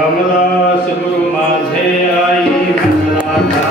रामदास गुरु माझे आई मनराधा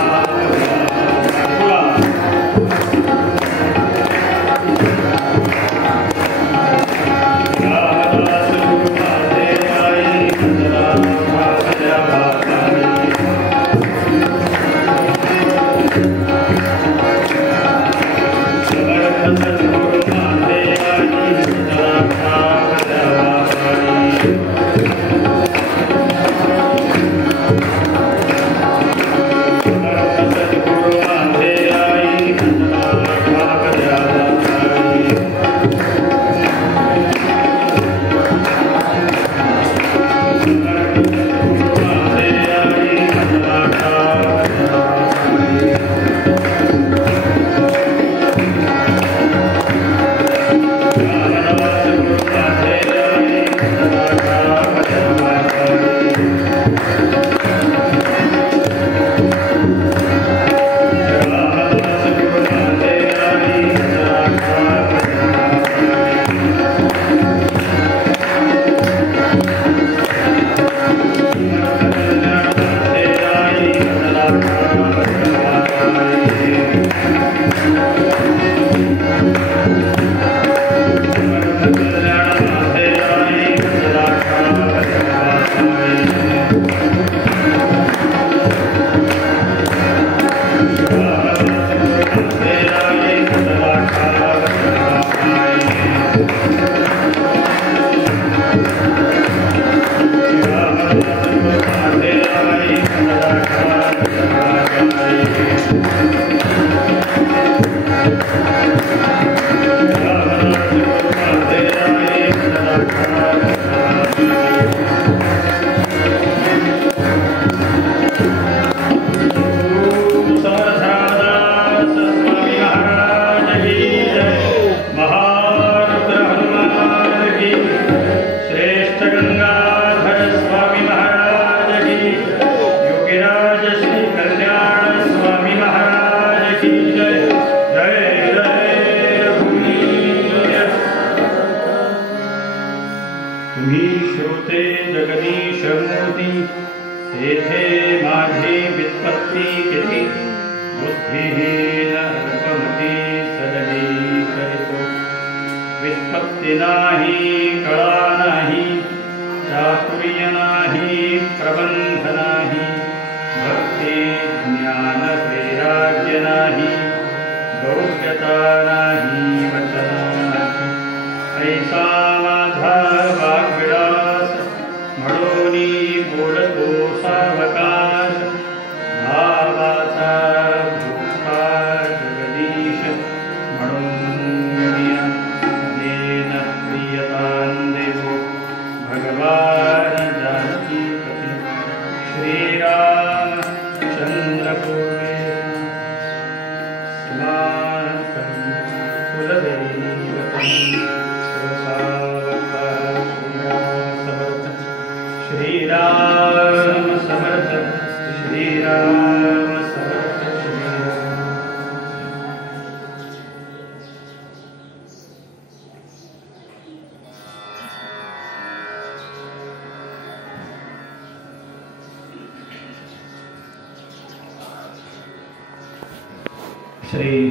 श्री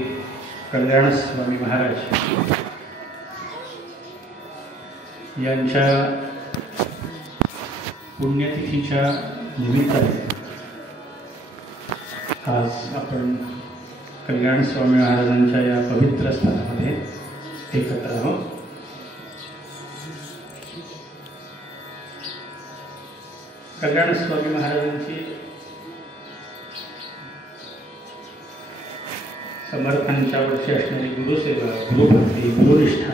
कल्याण स्वामी महाराज यांच्या पुण्यतिथीच्या निमित्ताने आज आपण कल्याण स्वामी महाराजांच्या या पवित्र स्थानामध्ये एकत्र आहोत. कल्याण स्वामी महाराजांची समर्थांच्या वर्षी असणारी गुरुसेवा, गुरुभक्ती, गुरुनिष्ठा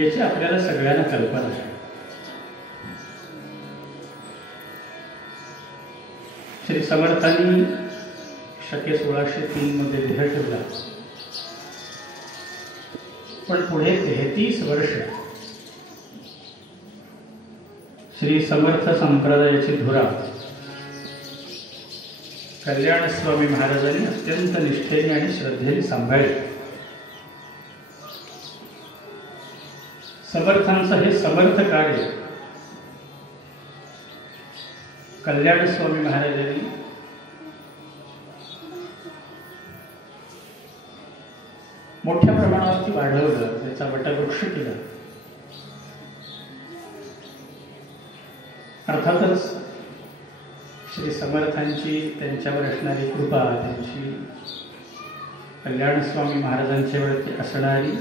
याची आपल्याला सगळ्यांना कल्पना आहे. श्री समर्थांनी शके 1603 मध्ये देह ठेवला, पण पुढे 33 वर्ष श्री समर्थ संप्रदायाची धुरा कल्याण स्वामी महाराजांनी अत्यंत निष्ठेने आणि श्रद्धेने सांभाळले. समर्थांचं हे समर्थ कार्य कल्याण स्वामी महाराजांनी मोठ्या प्रमाणावरती वाढवलं, त्याचा वटवृक्ष केला. अर्थातच श्री समर्थांची त्यांच्यावर असणारी कृपा, त्यांची कल्याण स्वामी महाराजांच्यावरती असणारी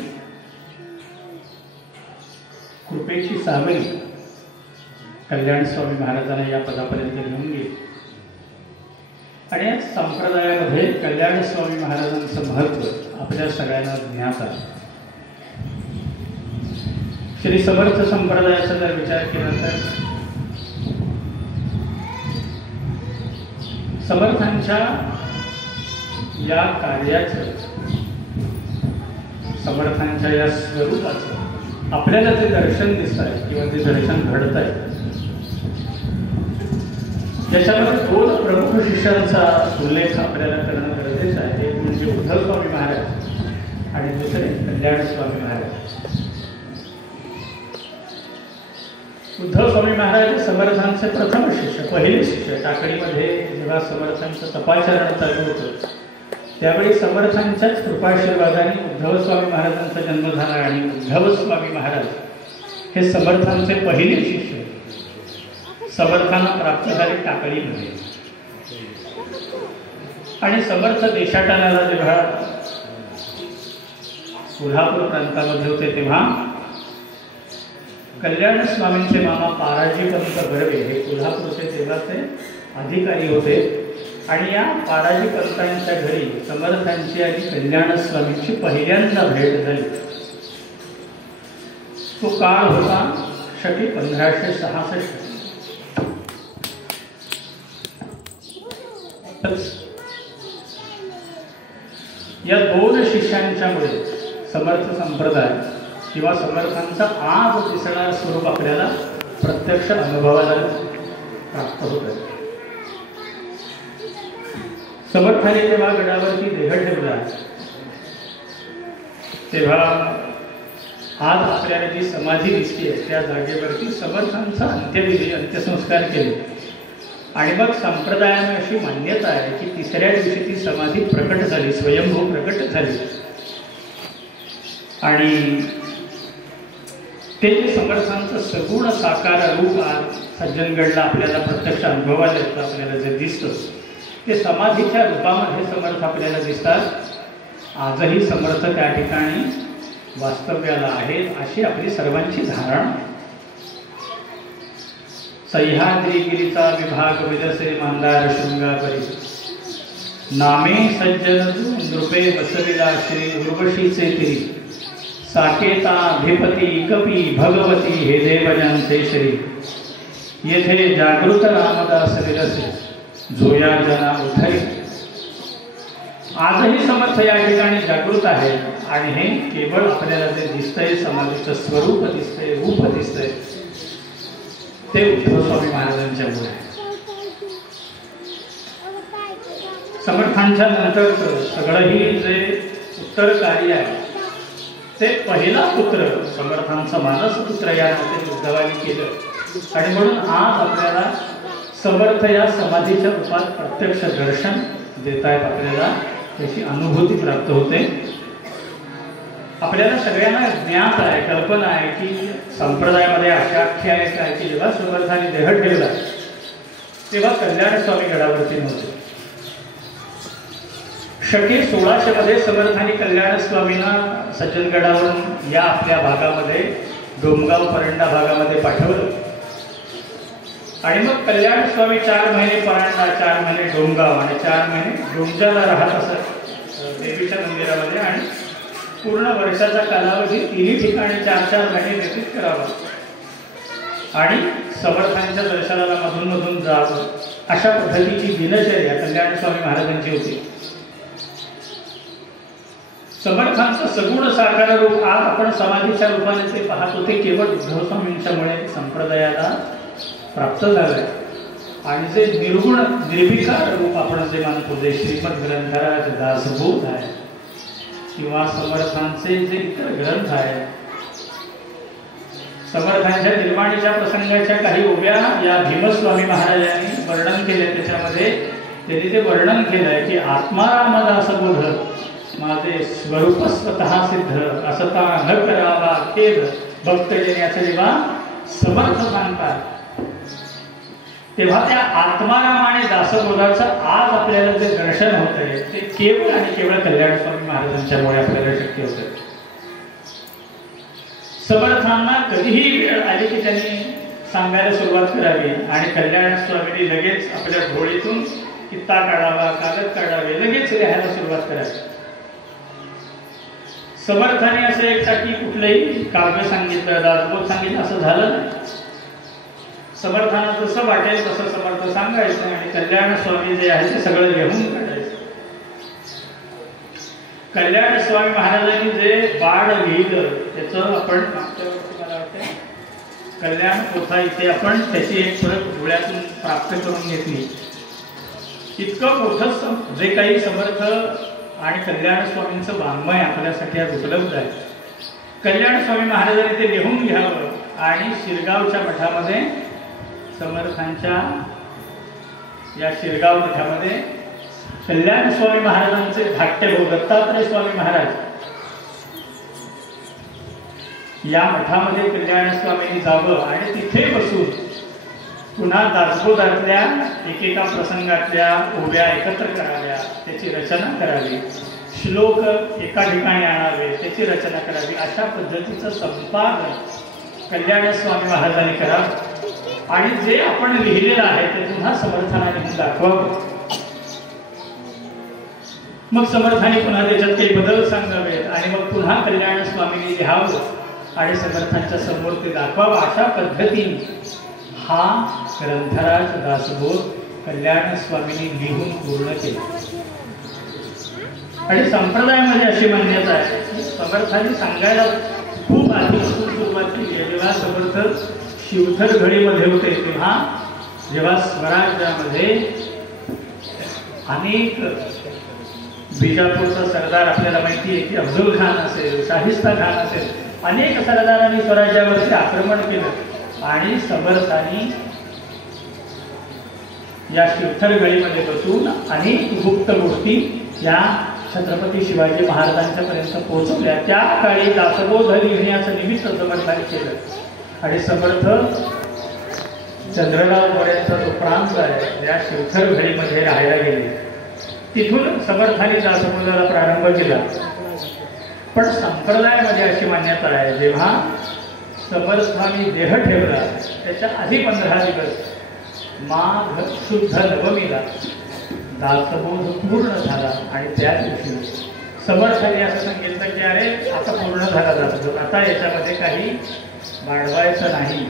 कृपेची सावली कल्याण स्वामी महाराजांना या पदापर्यंत घेऊन गेली. आणि या संप्रदायामध्ये कल्याण स्वामी महाराजांचं महत्त्व आपल्या सगळ्यांना ज्ञात आहे. श्री समर्थ संप्रदायाचा जर विचार केला तर समर्थांच्या या कार्याचं, समर्थांच्या या स्वरूपाचं आपल्याला जे दर्शन दिसत आहे किंवा ते दर्शन घडत आहे, त्याच्यामध्ये दोन प्रमुख शिष्यांचा उल्लेख आपल्याला करणं गरजेचं आहे. एक म्हणजे उद्धव स्वामी महाराज आणि दुसरे कल्याण स्वामी महाराज. उद्धव स्वामी महाराज समर्थांचे प्रथम शिष्य, पहिले शिष्य. टाकडीमध्ये जेव्हा समर्थांचं तपाचरण चालू होतं त्यावेळी समर्थांच्याच कृपाशीर्वादाने उद्धव स्वामी महाराजांचा जन्म झाला आणि उद्धव स्वामी महाराज हे समर्थांचे पहिले शिष्य समर्थांना प्राप्त झाले टाकडीमध्ये. आणि समर्थ देशाटनाला जेव्हा कोल्हापूर प्रांतामध्ये होते तेव्हा कल्याण स्वामींचे मामा पाराजीपंत बर्वे हे कोल्हापूरचे तेव्हाचे अधिकारी होते. आणि या पाराजीपंतांच्या घरी समर्थांची आणि कल्याण स्वामींची पहिल्यांदा भेट झाली. तो काळ होता शके 1566. या दोन शिष्यांच्यामुळे समर्थ संप्रदाय किंवा समर्थांचा आज दिसणारं स्वरूप आपल्याला प्रत्यक्ष अनुभवाला प्राप्त होत आहे. समर्थाने जेव्हा गडावरती देह ठेवला तेव्हा आज आपल्याला जी समाधी दिसते त्या जागेवरती समर्थांचा अंत्यविधी, अंत्यसंस्कार केले. आणि मग संप्रदायाने अशी मान्यता आहे की तिसऱ्या दिवशी ती समाधी प्रकट झाली, स्वयंभू प्रकट झाली. आणि ते जे समर्थांचं सगुण साकार रूप आज सज्जनगडला आपल्याला प्रत्यक्ष अनुभवायला येतं, आपल्याला जे दिसतं ते समाधीच्या रूपामध्ये समर्थ आपल्याला दिसतात. आजही समर्थ त्या ठिकाणी वास्तव्याला आहेत अशी आपली सर्वांची धारणा. सह्याद्रीगिरीचा विभाग विलसे मांदार शृंगापरी, नामे सज्जन नृपे बसविला श्री उर्वशीचे तिरी, साकेताधिपती कपी भगवती हे देवजनते श्री, येथे जागृत रामदास विलसे जोया जना उठरी. आजही समर्थ या ठिकाणी जागृत आहे. आणि हे केवळ आपल्याला जे दिसतंय, समाधीचं स्वरूप दिसतंय, रूप दिसतंय, ते उद्धव स्वामी महाराजांच्यामुळे. समर्थांच्या नंतरचं सगळंही जे उत्तर कार्य आहे ते पहिला पुत्र समर्थांचा मानसपुत्र या नात्याने उद्धवानी केलं. आणि म्हणून आज आपल्याला समर्थ या समाधीच्या रूपात प्रत्यक्ष दर्शन देत आहेत. आपल्याला त्याची अनुभूती प्राप्त होते. आपल्याला सगळ्यांना ज्ञात आहे, कल्पना आहे की संप्रदायामध्ये अशा आख्यायिका आहे की जेव्हा समर्थाने देह ठेवला तेव्हा कल्याण स्वामी गडावरती नव्हते. शके 1600 मध्ये समर्थाने कल्याण स्वामींना सज्जनगडावरून या आपल्या भागामध्ये डोमगाव परंडा भागामध्ये पाठवलं. आणि मग कल्याण स्वामी 4 महिने परांडा, 4 महिने डोमगाव आणि 4 महिने डोंगजाला राहत असत देवीच्या मंदिरामध्ये. आणि पूर्ण वर्षाचा कालावधी तिन्ही ठिकाणी 4-4 महिने व्यतीत करावा आणि समर्थांच्या दर्शनाला मधून मधून जावं अशा पद्धतीची दिनचर्या कल्याण स्वामी महाराजांची होती. समर्थांचं सगुण साकार रूप आज आपण समाधीच्या रूपाने ते पाहत होते केवळ उद्धव स्वामींच्यामुळे संप्रदायाला प्राप्त झालंय. आणि जे निर्गुण निर्विकार रूप आपण जे मानतो, जे श्रीमद ग्रंथराज दासबोध आहे किंवा समर्थांचे जे इतर ग्रंथ आहेत, समर्थांच्या निर्वाणीच्या प्रसंगाच्या काही ओव्या या भीमस्वामी महाराजांनी वर्णन केले त्याच्यामध्ये त्यांनी ते वर्णन केलंय की आत्मारामदासबोध माझे स्वरूप स्वतः सिद्ध असता न करावा खेद भक्तजनाचे जेव्हा समर्थ सांगतात तेव्हा त्या आत्माराम आणि दासबोधाचं आज आपल्याला जे दर्शन होतंय ते केवळ आणि केवळ कल्याण स्वामी महाराजांच्यामुळे आपल्याला शक्य होतं. समर्थांना कधीही वेळ आली की त्यांनी सांगायला सुरुवात करावी आणि कल्याण स्वामींनी लगेच आपल्या डोळीतून कित्ता काढावा कागद काढावे लगेच लिहायला सुरुवात करावी. समर्थाने असं एकटा की कुठलंही काव्य सांगितलं दासबोध सांगितलं असं झालं नाही. समर्थांना जसं वाटेल तसं समर्थ सांगायचं आणि कल्याण स्वामी जे आहे ते सगळं लिहून काढायचं. कल्याण स्वामी महाराजांनी जे बाळ लिहिलं त्याचं आपण मागच्या वर्षी मला वाटतं कल्याण पोथा इथे आपण त्याची एक प्रत डोळ्यातून प्राप्त करून घेतली. इतकं मोठं जे काही समर्थ आणि कल्याण स्वामींचं वाङ्मय आपल्यासाठी आज उपलब्ध आहे. कल्याण स्वामी महाराजांनी ते लिहून घ्यावं आणि शिरगावच्या मठामध्ये समर्थांच्या या शिरगाव मठामध्ये कल्याण स्वामी महाराजांचे धाकटे भाऊ दत्तात्रय स्वामी महाराज या मठामध्ये कल्याण स्वामींनी जावं आणि तिथे बसून पुन्हा दासबोधातल्या एकेका प्रसंगातल्या ओव्या एकत्र कराव्या, त्याची रचना करावी, श्लोक एका ठिकाणी आणावे, त्याची रचना करावी. अशा पद्धतीचं संपादन कल्याण स्वामी महाराजांनी करावं आणि जे आपण लिहिलेलं आहे ते पुन्हा समर्थांना लिहून दाखवावं. मग समर्थांनी पुन्हा त्याच्यात काही बदल सांगावेत आणि मग पुन्हा कल्याण स्वामींनी लिहावं आणि समर्थांच्या समोर ते दाखवावं. अशा पद्धतीने हा ग्रंथराज दासबोध कल्याण स्वामींनी लिहून पूर्ण केला. आणि संप्रदायामध्ये अशी मान्यता आहे समर्थांनी सांगायला खूप आधीपासून सुरुवात केली आहे. जेव्हा समर्थ शिवथर घडीमध्ये होते तेव्हा जेव्हा स्वराज्यामध्ये अनेक बिजापूरचा सरदार आपल्याला माहिती आहे की अफजल खान असेल, शाहिस्ता खान असेल, अनेक सरदारांनी स्वराज्यावरती आक्रमण केलं आणि समर्थांनी या शिवथर गळीमध्ये बसून अनेक गुप्त गोष्टी या छत्रपती शिवाजी महाराजांच्या पर्यंत पोहोचवल्या. त्या काळी दासबोध लिहिण्याचं निमित्त समर्थांनी केलं आणि समर्थ चंद्रगाव पर्यंत तो प्रांत आहे या शिवथर घळीमध्ये राहायला गेले. तिथून समर्थांनी दासबोधाला प्रारंभ केला. पण संप्रदायामध्ये अशी मान्यता आहे जेव्हा समर्थांनी देह ठेवला त्याच्या आधी 15 दिवस माघ शुद्ध नवमीला दासबोध पूर्ण झाला आणि त्या दिवशी समर्थांनी असं सांगितलं की अरे आता पूर्ण झाला दासबोध, आता याच्यामध्ये काही वाढवायचं नाही.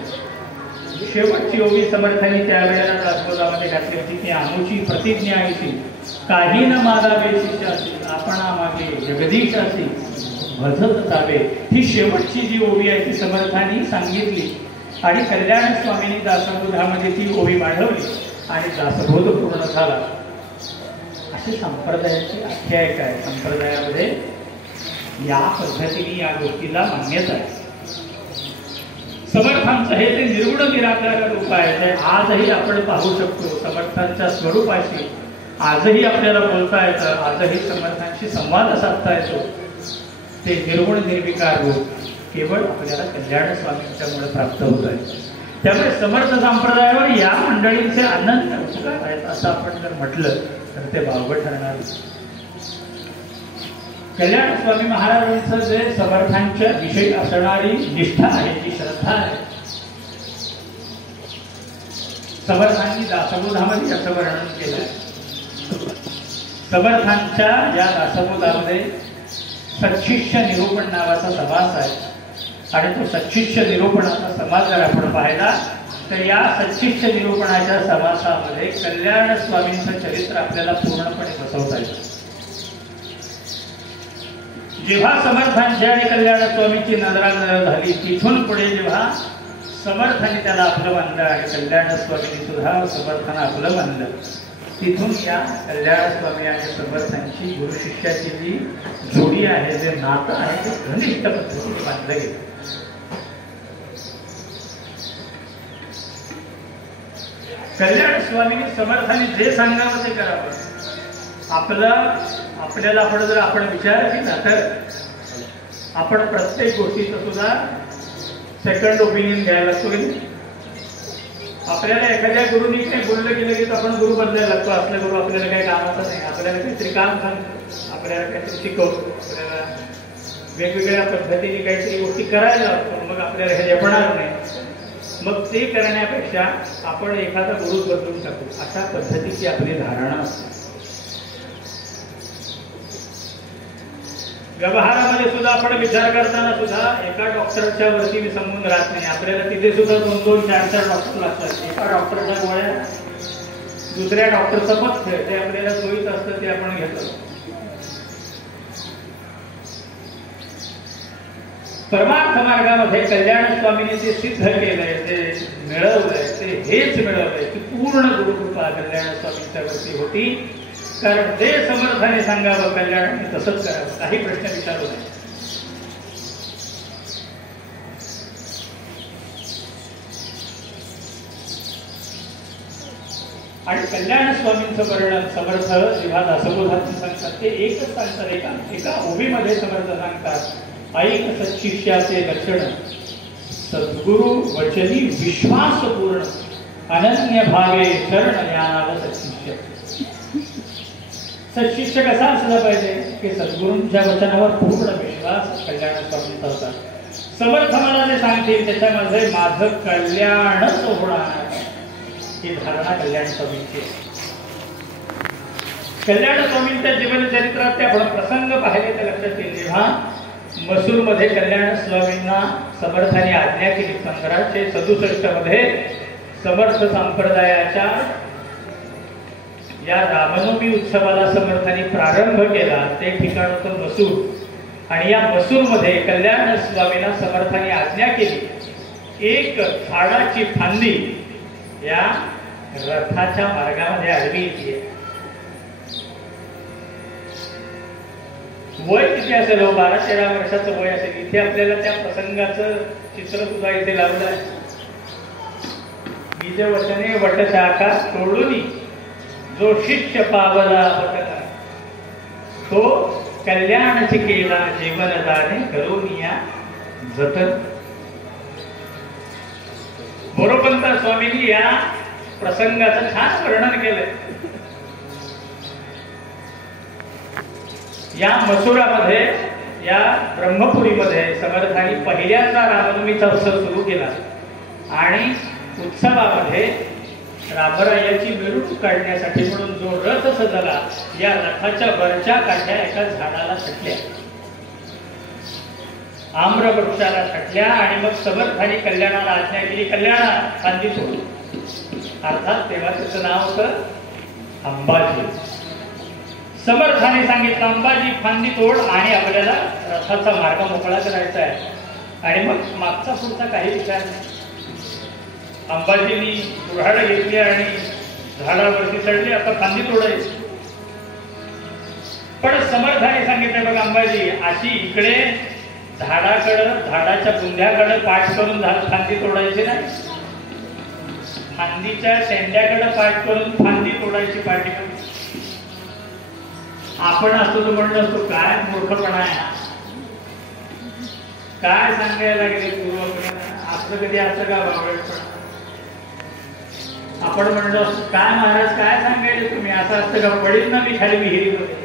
शेवटची ओवी समर्थांनी त्यावेळेला दासबोधामध्ये घातली होती की आमची प्रतिज्ञा आहे काही न मागावेशी आपणा मागे जगदीशाची भजत जावे. ही शेवटची जी ओवी आहे ती समर्थांनी सांगितली आणि कल्याण स्वामींनी दासबोधामध्ये ती ओवी वाढवली आणि दासबोध पूर्ण झाला. अशी संप्रदायाची आख्यायिका आहे. संप्रदायामध्ये या पद्धतीने या गोष्टीला मान्यता आहे. समर्थांचं हे ते निर्गुण निराकार रूप आहे. आजही आपण पाहू शकतो समर्थांच्या स्वरूपाशी आजही आपल्याला बोलता येतं, आजही समर्थांशी संवाद साधता येतो. ते निर्गुण निर्विकार रूप केवळ आपल्याला कल्याण स्वामींच्यामुळे प्राप्त होत आहे. त्यामुळे समर्थ संप्रदायावर या मंडळींचे अनंत उपकार आहेत असं आपण जर म्हटलं तर ते वावगं ठरणार. कल्याण स्वामी महाराजांचं जे समर्थांच्या विषयी असणारी निष्ठा आहे, जी श्रद्धा आहे, समर्थांनी दासबोधामध्ये याचं वर्णन केलं आहे. समर्थांच्या या दासबोधामध्ये सच्शिष्य निरूपण नावाचा समास आहे आणि तो सच्शिष्य निरूपणाचा समास जर आपण पाहिला तर या सच्शिष्य निरूपणाच्या समासामध्ये कल्याण स्वामींचं चरित्र आपल्याला पूर्णपणे बसवता येतं. जेव्हा समर्थांची आणि कल्याण स्वामींची नजरानजर झाली तिथून पुढे जेव्हा समर्थांनी त्याला आपलं मानलं आणि कल्याण स्वामींनी सुद्धा समर्थांना आपलं मानलं तिथून या कल्याण स्वामी आणि समर्थांची गुरु शिष्याची जी जोडी आहे, जे नातं आहे ते घनिष्ठ पद्धतीने बांधलं गेलं. कल्याण स्वामींनी समर्थांनी जे सांगावं ते करावं. आपल्याला आपण विचार केला तर आपण प्रत्येक गोष्टीचं सुद्धा सेकंड ओपिनियन घ्यायला लागतो की नाही. आपल्याला एखाद्या गुरुनी काही बोललं गेलं की आपण गुरु बदलायला लागतो. आपला गुरु आपल्याला काही कामाचा नाही. आपल्याला काहीतरी काम सांगतो, आपल्याला काहीतरी शिकवतो, आपल्याला वेगवेगळ्या पद्धतीने काहीतरी गोष्टी करायला लागतो. मग आपल्याला हे जपणार नाही. मग ते करण्यापेक्षा आपण एखादा गुरु बदलून टाकू, अशा पद्धतीची आपली धारणा असते. व्यवहारामध्ये सुद्धा आपण विचार करताना सुद्धा एका डॉक्टरच्या वरती विसंबून राहत नाही. आपल्याला तिथे सुद्धा 2-2, 4-4 डॉक्टर लागतात. एका डॉक्टरच्या गोळ्या दुसऱ्या डॉक्टरचं पथ्य ते आपल्याला सोयीत असतं ते आपण घेतो. परमार्थ मार्गामध्ये कल्याण स्वामींनी ते सिद्ध केलंय, ते मिळवलंय, ते हेच मिळवलंय की पूर्ण गुरुकृपा कल्याण स्वामींच्या वरती होती. कारण ते समर्थाने सांगावं कल्याण तसंच करावं, काही प्रश्न विचारू नये. आणि कल्याण स्वामींचं वर्णन समर्थ जेव्हा दासबोधात सांगतात ते एकच सांगतात. एका ओवीमध्ये समर्थ सांगतात, ऐक सत्शिष्याचे लक्षण, सद्गुरु वचनी विश्वासपूर्ण, अनन्य भावे शरण ज्ञानाव सत्शिष्य. सत्शिष्य कसा असला पाहिजे की सद्गुरूंच्या वचनावर पूर्ण विश्वास कल्याण स्वामींचा होता. समर्थ मला जे सांगतील त्याच्यामध्ये माझं कल्याणच होणार ही धारणा कल्याण स्वामींची. कल्याण स्वामींच्या जीवनचरित्रात ते आपण प्रसंग पाहिले ते लक्षात येईल. जेव्हा मसूरमध्ये कल्याण स्वामींना समर्थाने आज्ञा केली 1567 मध्ये समर्थ संप्रदायाच्या या रामनवमी उत्सवाला समर्थांनी प्रारंभ केला. ते ठिकाण होतं मसूर. आणि या मसूरमध्ये कल्याण स्वामींना समर्थांनी आज्ञा केली, एक झाडाची फांदी या रथाच्या मार्गामध्ये आडवी येते. वय किती असेल, 12-13 वर्षाचं वय असेल. इथे आपल्याला त्या प्रसंगाचं चित्र सुद्धा इथे लावलं आहे. बीज वचने वटशाखा तोडून जो शिष्य पावला वटका, तो कल्याणची केला जीवनदाने करून या जतन. मोरोपंत स्वामींनी या प्रसंगाचं छान वर्णन केलंय. या मसुरामध्ये, या ब्रह्मपुरीमध्ये समर्थांनी पहिल्यांदा रामनवमीचा उत्सव सुरू केला. आणि उत्सवामध्ये रामरायाची मिरवणूक काढण्यासाठी म्हणून जो रथ सजला, या रथाच्या वरच्या काठ्या एका झाडाला छटल्या, आम्र वृक्षाला छटल्या. आणि मग समर्थांनी कल्याणाला आज्ञा केली, कल्याणा फांदी तोड. अर्थात तेव्हा त्याचं नाव होतं अंबाजी. समर्थाने सांगितलं अंबाजी फांदी तोड आणि आपल्याला रथाचा मार्ग मोकळा करायचा आहे. आणि मग मागचा पुढचा काही विचार नाही. अंबाजींनी कुऱ्हाड घेतली आणि झाडावरती चढली, आता फांदी तोडायची. पण समर्थाने सांगितलं, बघ अंबाजी, अशी इकडे झाडाकडं, झाडाच्या बुंध्याकडे पाठ करून फांदी तोडायची नाही, फांदीच्या शेंड्याकडे पाठ करून फांदी तोडायची पाठीकडे. आपण असतो तो म्हणलं असतो, काय मूर्खपणा आहे, काय सांगायला गेले पूर्व, असं कधी असं का बावळटपणा. आपण म्हणलो असतो, काय महाराज काय सांगायले तुम्ही, असं असतं का, पडील ना मी खाली विहिरीमध्ये.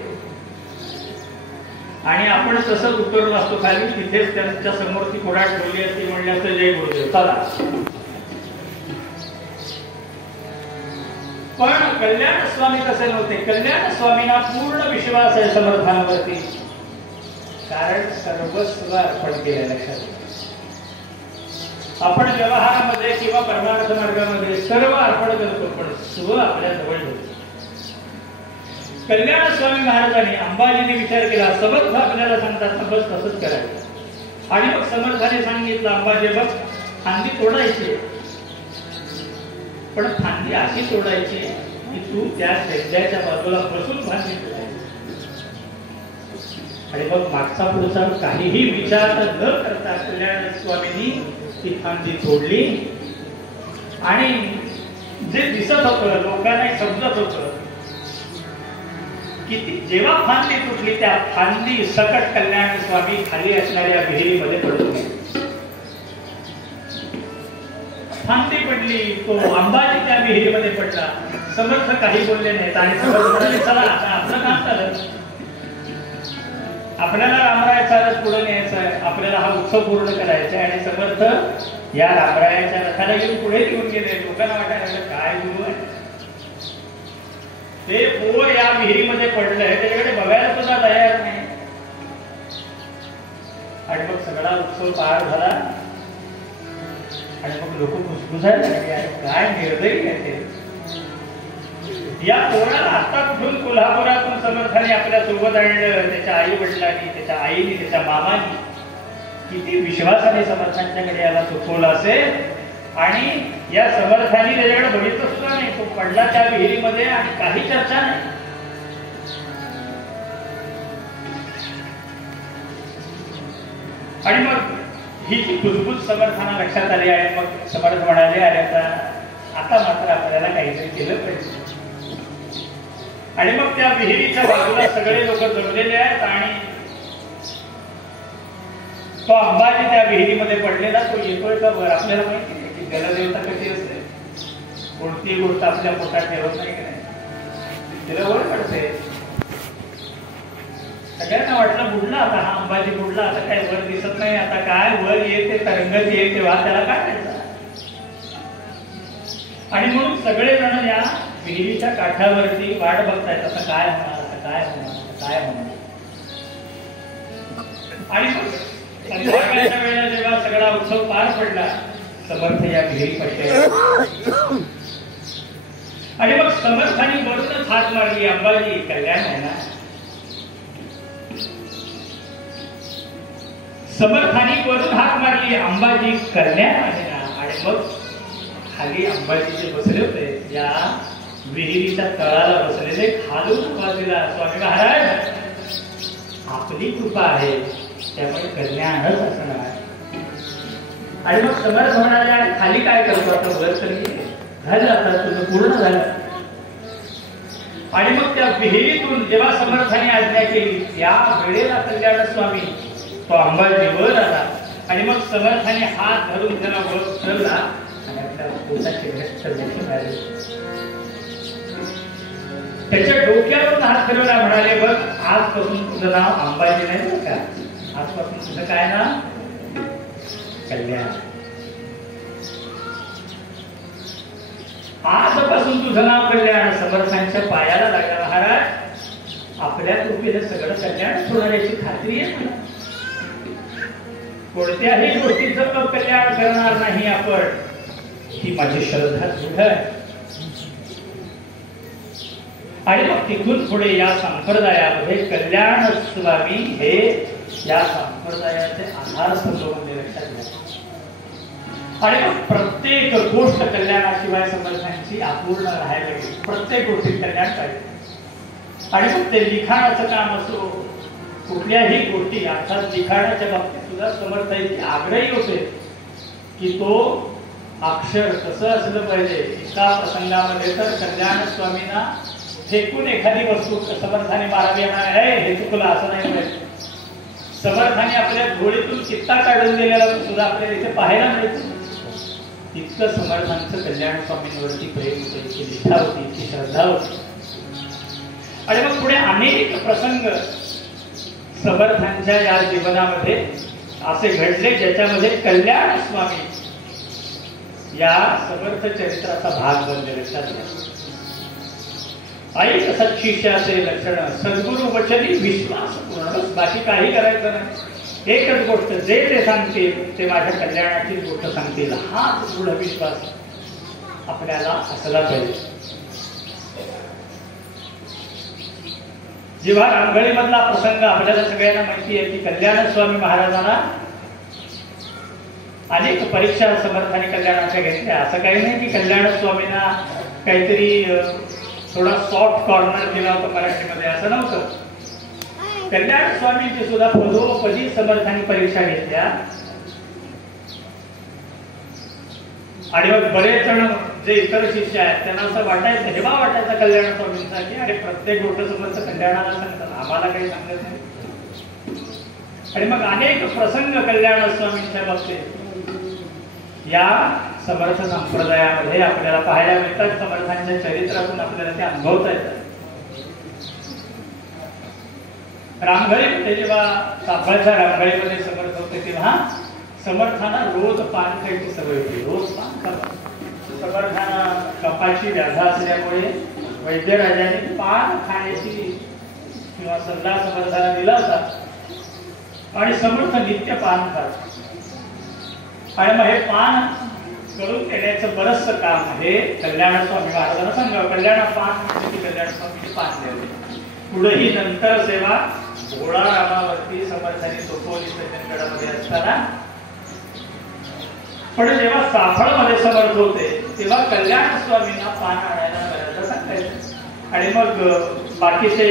आणि आपण तसंच उतरलो असतो खाली, तिथेच त्यांच्या समोर ती कुऱ्हाड ठेवली असती, म्हणले असतं जय गुरुदेव चला. पण कल्याण स्वामी कसे नव्हते. कल्याण स्वामींना पूर्ण विश्वास आहे समर्थांवरती, कारण सर्वस्व अर्पण केलं. लक्षात, आपण व्यवहारामध्ये किंवा परमार्थ मार्गामध्ये सर्व अर्पण करतो, पण स्व आपल्या जवळ ठेवतो. कल्याण स्वामी महाराजांनी, अंबाजीने विचार केला, समर्थ आपल्याला सांगतात बस तसंच करायचं. आणि मग समर्थाने सांगितलं, अंबाजी बघ फांदी तोडायची, पण फांदी अशी तोडायची की तू त्या शेंड्याच्या बाजूला बसून फांदी तोडायची. आणि मग मागचा पुढचा काहीही विचार न करता कल्याण स्वामींनी ती फांदी तोडली. आणि जे दिसत होतं लोकांना समजत होतं की जेव्हा फांदी तुटली त्या फांदी सकट कल्याण स्वामी खाली असणाऱ्या विहिरीमध्ये पडले. फांदी पडली, तो अंबाजी त्या विहिरीमध्ये पडला. समर्थ काही बोलले नाहीत आणि समर्थ म्हणाले चला आता आपलं काम चालत, आपल्याला रामराय चालत पुढे न्यायचं आहे, आपल्याला हा उत्सव पूर्ण करायचा आहे. आणि समर्थ या रामरायाच्या रथाला घेऊन पुढे घेऊन गेले. लोकांना वाटायला काय गुरु आहे, ते पोर या विहिरीमध्ये पडलंय, त्याच्याकडे बघायला सुद्धा तयार नाही. आणि मग सगळा उत्सव पार झाला आणि मग लोक खुसखुसायला लागले, काय निर्दयी आहे ते. या पोराला आता कुठून कोल्हापुरातून समर्थाने आपल्या सोबत आणलं. त्याच्या आई वडिलांनी, त्याच्या आईने, त्याच्या मामानी किती विश्वासाने समर्थांच्याकडे याला चुकवलं असेल. आणि या समर्थांनी त्याच्याकडे बघितलं सुद्धा नाही. तो पडला त्या विहिरीमध्ये आणि काही चर्चा नाही. आणि मग ही जी कुजबूज समर्थांना लक्षात आली आहे. मग समर्थ म्हणाले अरे आता मात्र आपल्याला काहीतरी केलं पाहिजे. आणि मग त्या विहिरीच्या बाजूला सगळे लोक जमलेले आहेत आणि तो अंबाजी त्या विहिरीमध्ये पडलेला तो येतोय का वर. आपल्याला माहिती आहे की जलदेवता कशी असते, कोणतीही गोष्ट आपल्या पोटात ठेवत नाही की नाही, तिला वर पडते. सगळ्यांना वाटलं बुडला आता हा अंबाजी, बुडला आता काय वर दिसत नाही, आता काय वर येते तरंगत येते तेव्हा त्याला काय करायचं. आणि म्हणून सगळेजण या विहिरीच्या काठावरती वाट बघतायत, आता काय होणार, आता काय होणार, आता काय होणार. आणि मग संध्याकाळच्या वेळेला जेव्हा सगळा उत्सव पार पडला, समर्थ या विहिरी पडले आणि मग समर्थांनी वरूनच हात मारली, अंबाजी कल्याण आहे ना. समर्थांनी वरून हात मारली, अंबाजी कल्याण आहे ना. आणि मग खाली अंबाजी जे बसले होते या विहिरीच्या तळाला बसलेले, खालून बाजूला स्वामी महाराज आपली कृपा आहे त्यामुळे कल्याणच असणार. आणि मग समर्थ म्हणाले आणि खाली काय करतो आता, वर तरी झालं, आता तुझं पूर्ण झालं. आणि मग त्या विहिरीतून जेव्हा समर्थाने आज्ञा केली त्या वेळेला कल्याण स्वामी तो अंबाजी वर आला. आणि मग समर्थाने हात धरून त्याला वर ठेवला आणि आपल्या पोटाची घट्ट मिळाली. त्याच्या डोक्यावरून हात फिरवला, म्हणाले बघ आजपासून तुझं नाव अंबाजी नाही बरं का, आजपासून तुझं काय नाव कल्याण. आजपासून तुझं नाव कल्याण. समर्थांच्या पायाला लागला, महाराज आपल्या कृपेने सगळं कल्याण होणार याची खात्री आहे मला. कोणत्याही गोष्टीचं कल्याण करणार नाही आपण, ही माझी श्रद्धा दृढ आहे. आणि मग तिथून पुढे या संप्रदायामध्ये कल्याण स्वामी हे या संप्रदायाचे आधारस्तंभ म्हणजे लक्षात घ्या. आणि मग प्रत्येक गोष्ट कल्याणाशिवाय समर्थांची अपूर्ण राहायला गेली, प्रत्येक गोष्टीत कल्याण पाहिजे. आणि मग ते लिखाणाचं काम असो, कुठल्याही गोष्टी अर्थात लिखाणाच्या बाबतीत सुद्धा समर्थांची आग्रही होते की तो अक्षर कसं असलं पाहिजे. एका प्रसंगामध्ये तर कल्याण स्वामींना फेकून एखादी वस्तू समर्थाने मारावी, हे चुकलं असं नाही पाहिजे. समर्थाने आपल्या डोळीतून चित्ता काढून दिलेला सुद्धा आपल्याला इथे पाहायला मिळतो. इतकं समर्थांचं कल्याण स्वामींवरती प्रेम होते, इतकी निष्ठा होती, इतकी श्रद्धा होती. आणि मग पुढे अनेक प्रसंग समर्थांच्या या जीवनामध्ये असे घडले ज्याच्यामध्ये कल्याण स्वामी या समर्थ चरित्राचा भाग बनले. लक्षात घ्या, ऐक सत्शिष्याचे लक्षण, सद्गुरु वचनी विश्वास पूर्ण, बस बाकी काही करायचं नाही. एकच गोष्ट, जे ते सांगतील ते माझ्या कल्याणाची गोष्ट सांगतील, हाच दृढ विश्वास आपल्याला असला पाहिजे. जेव्हा रामगळीमधला प्रसंग आपल्याला सगळ्यांना माहिती आहे की कल्याण स्वामी महाराजांना अनेक परीक्षा समर्थाने कल्याणाच्या घेतल्या. असं काही नाही की कल्याण स्वामींना काहीतरी थोडा सॉफ्ट कॉर्नर दिला होता मराठीमध्ये, असं नव्हतं. कल्याण स्वामींची सुद्धा पदोपदी समर्थांनी परीक्षा घेतल्या. आणि मग बरेच जण जे इतर शिष्य आहेत त्यांना असं वाटायचं, हेवा वाटायचा कल्याण स्वामींचा की अरे प्रत्येक गोष्ट समर्थ कल्याणाला सांगतात, आम्हाला काही सांगत नाही. आणि मग अनेक प्रसंग कल्याण स्वामींच्या बाबतीत या समर्थ संप्रदायामध्ये आपल्याला पाहायला मिळतात. समर्थांच्या चरित्रातून आपल्याला ते अनुभवता येतात. रामघळीमध्ये जेव्हा साफळच्या रामघळीमध्ये समर्थ होते तेव्हा समर्थांना रोज पान खायची सवय होती. रोज पान खातात. समर्थांना कपाची व्याधा असल्यामुळे वैद्यराजाने पान खाण्याची किंवा सल्ला समर्थांना दिला होता आणि समर्थ नित्य पान खात. आणि मग हे पान करून देण्याचं बरचसं काम आहे. कल्याण स्वामी महाराजांना सांगावं, कल्याण पान म्हणजे कल्याण स्वामीचे पान द्यावे. पुढेही नंतर सेवा भोळा रामावरती समर्थांनी सोपवली सज्जनगडामध्ये असताना. पण जेव्हा साफळमध्ये समर्थ होते तेव्हा कल्याण स्वामींना पान आणायला बऱ्याचदा सांगायचं. आणि मग बाकीचे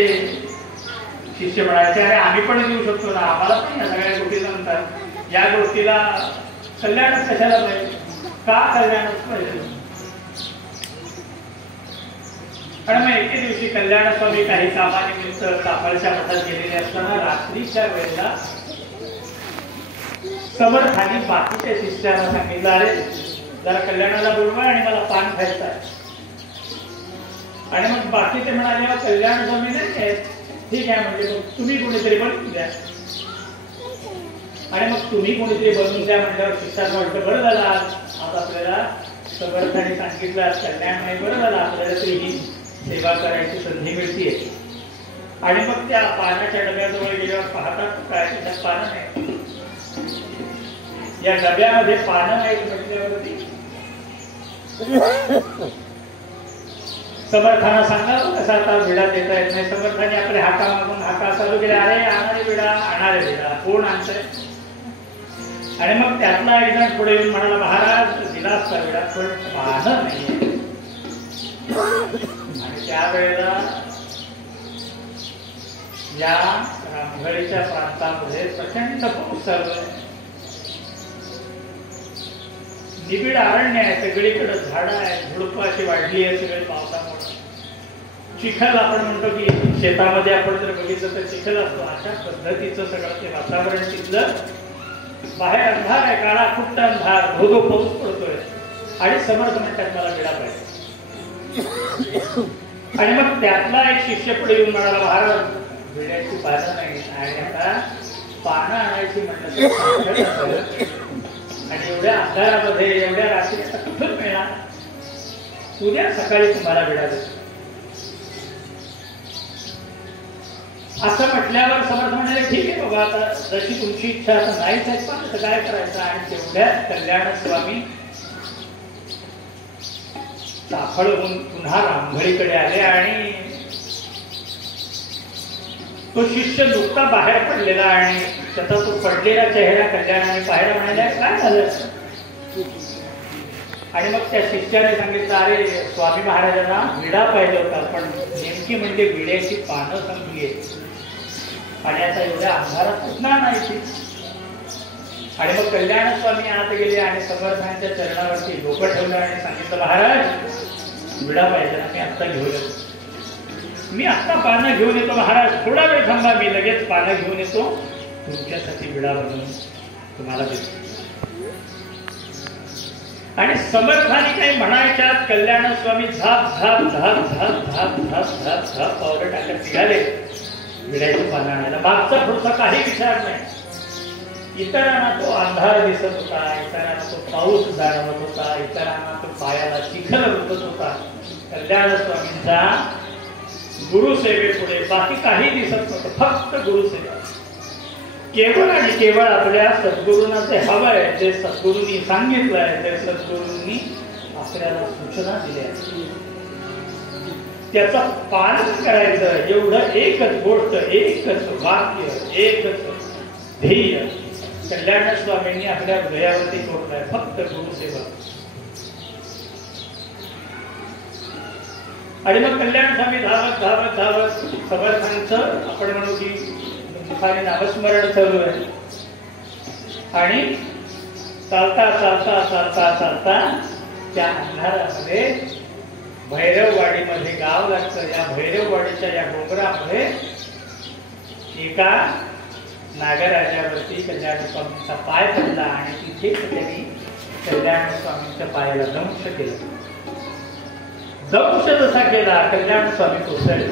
शिष्य म्हणायचे अरे आम्ही पण देऊ शकतो ना, आम्हाला पण या सगळ्या गोष्टी सांगतात, या गोष्टीला कल्याणच कशाला पाहिजे, का कल्याणच पाहिजे. आणि मग एके दिवशी कल्याण स्वामी काही कामानिमित्त साफळच्या मठात गेलेले असताना रात्रीच्या वेळेला समर्थांनी बाकीच्या शिष्याला सांगितलं अरे जरा कल्याणाला बोलवा आणि मला पान खायचं आहे. आणि मग बाकीचे म्हणाले कल्याण स्वामी नाही, ठीक आहे म्हणजे मग तुम्ही कोणीतरी बनवून द्या. आणि मग तुम्ही कोणीतरी बनवून द्या म्हटल्यावर शिष्याला वाटतं बरं झालं आज आपल्याला समर्थांनी सांगितलं कल्याण नाही, बरं झालं आपल्याला तरी ही सेवा करायची संधी मिळतीये. आणि मग त्या पानाच्या डब्याजवळ गेल्यावर पाहतात काय त्याच्यात पानं नाही. या डब्यामध्ये पानं नाहीत म्हटल्यावरती समर्थांना सांगावं कसं आता विडा देता येत नाही. समर्थांनी आपले हाका मागून हाका चालू केले, अरे आणणारे विडा आणणारे विडा कोण आणतंय. आणि मग त्यातला एक जण पुढे येऊन म्हणाला महाराज दिला असता विडा पण पानं नाहीये. आणि त्यावेळेला या रामघळीच्या प्रांतामध्ये प्रचंड पाऊस चालू आहे. निबिड अरण्य आहे, सगळीकडे झाडं आहे, झुडपं अशी वाढली आहे सगळे पावसामुळे. चिखल आपण म्हणतो की शेतामध्ये आपण जर बघितलं तर चिखल असतो, अशा पद्धतीचं सगळं ते वातावरण तिथलं. बाहेर अंधार आहे, काळा खुट्ट अंधार, धोधो पाऊस पडतोय. आणि समर्थ म्हणतात मला विडा पाहिजे. आणि मग त्यातला एक शिष्य पुढे येऊन म्हणाला महाराज विड्याची पानं नाही आणि आता पानं आणायची म्हणलं आणि एवढ्या अंधारामध्ये एवढ्या रात्री आता कुठून मिळणार, उद्या सकाळी तुम्हाला विडा देतो. असं म्हटल्यावर समर्थ म्हणाले ठीक आहे बाबा आता जशी तुमची इच्छा आता नाहीच आहे पण असं काय करायचं. आणि तेवढ्यात कल्याण स्वामी साफळहून पुन्हा रामघळीकडे आले आणि तो शिष्य नुकता बाहेर पडलेला आणि त्याचा तो पडलेला चेहरा कल्याणाने पाहायला म्हणाला काय झालं. आणि मग त्या शिष्याने सांगितलं अरे स्वामी महाराजांना विडा पाहिजे होता पण नेमकी म्हणजे विड्याची पानं संपली आहेत आणि आता एवढ्या अंधारात कुठं आणायची. आणि मग कल्याण स्वामी आत गेले आणि समर्थांच्या चरणावरती डोकं ठेवलं आणि सांगितलं महाराज विडा पाहिजे ना, मी आत्ता घेऊन येतो, मी आत्ता पानं घेऊन येतो महाराज, थोडा वेळ थांबा, मी लगेच पानं घेऊन येतो, तुमच्यासाठी विडा बनवून तुम्हाला देतो. आणि समर्थांनी काही म्हणायच्या कल्याण स्वामी झाप झाप झाप झाप झाप झाप झाप झाप पावलं टाकत निघाले विड्याची पानं आणायला. मागचा पुढचा काही विचार नाही. इतरांना तो अंधार दिसत होता, इतरांना तो पाऊस जाणवत होता, इतरांना तो पायाला चिखल रुतत होता. कल्याण स्वामींचा गुरुसेवेपुढे बाकी काही दिसत नव्हतं, फक्त गुरुसेवा. केवळ आणि केवळ आपल्या सद्गुरूंना ते हवंय, जे सद्गुरूंनी सांगितलंय, ते सद्गुरूंनी आपल्याला सूचना दिल्या, त्याचं पालन करायचं. एवढं एकच गोष्ट, एकच वाक्य, एकच ध्येय कल्याण स्वामींनी आपल्या हृदयावरती कोरलंय, फक्त गुरुसेवा. आणि मग कल्याण स्वामी धावत धावत धावत समर्थांचं आपण म्हणू की मुखाने नामस्मरण चालू आहे आणि चालता चालता चालता चालता त्या अंधारामध्ये भैरववाडीमध्ये गाव लागतं, या भैरववाडीच्या या डोंगरामध्ये एका नागराजावरती कल्याण स्वामींचा पाय पडला आणि तिथेच त्यांनी कल्याण स्वामींच्या पायाला दंश केलं. दंश जसा केला कल्याण स्वामी कोसळले.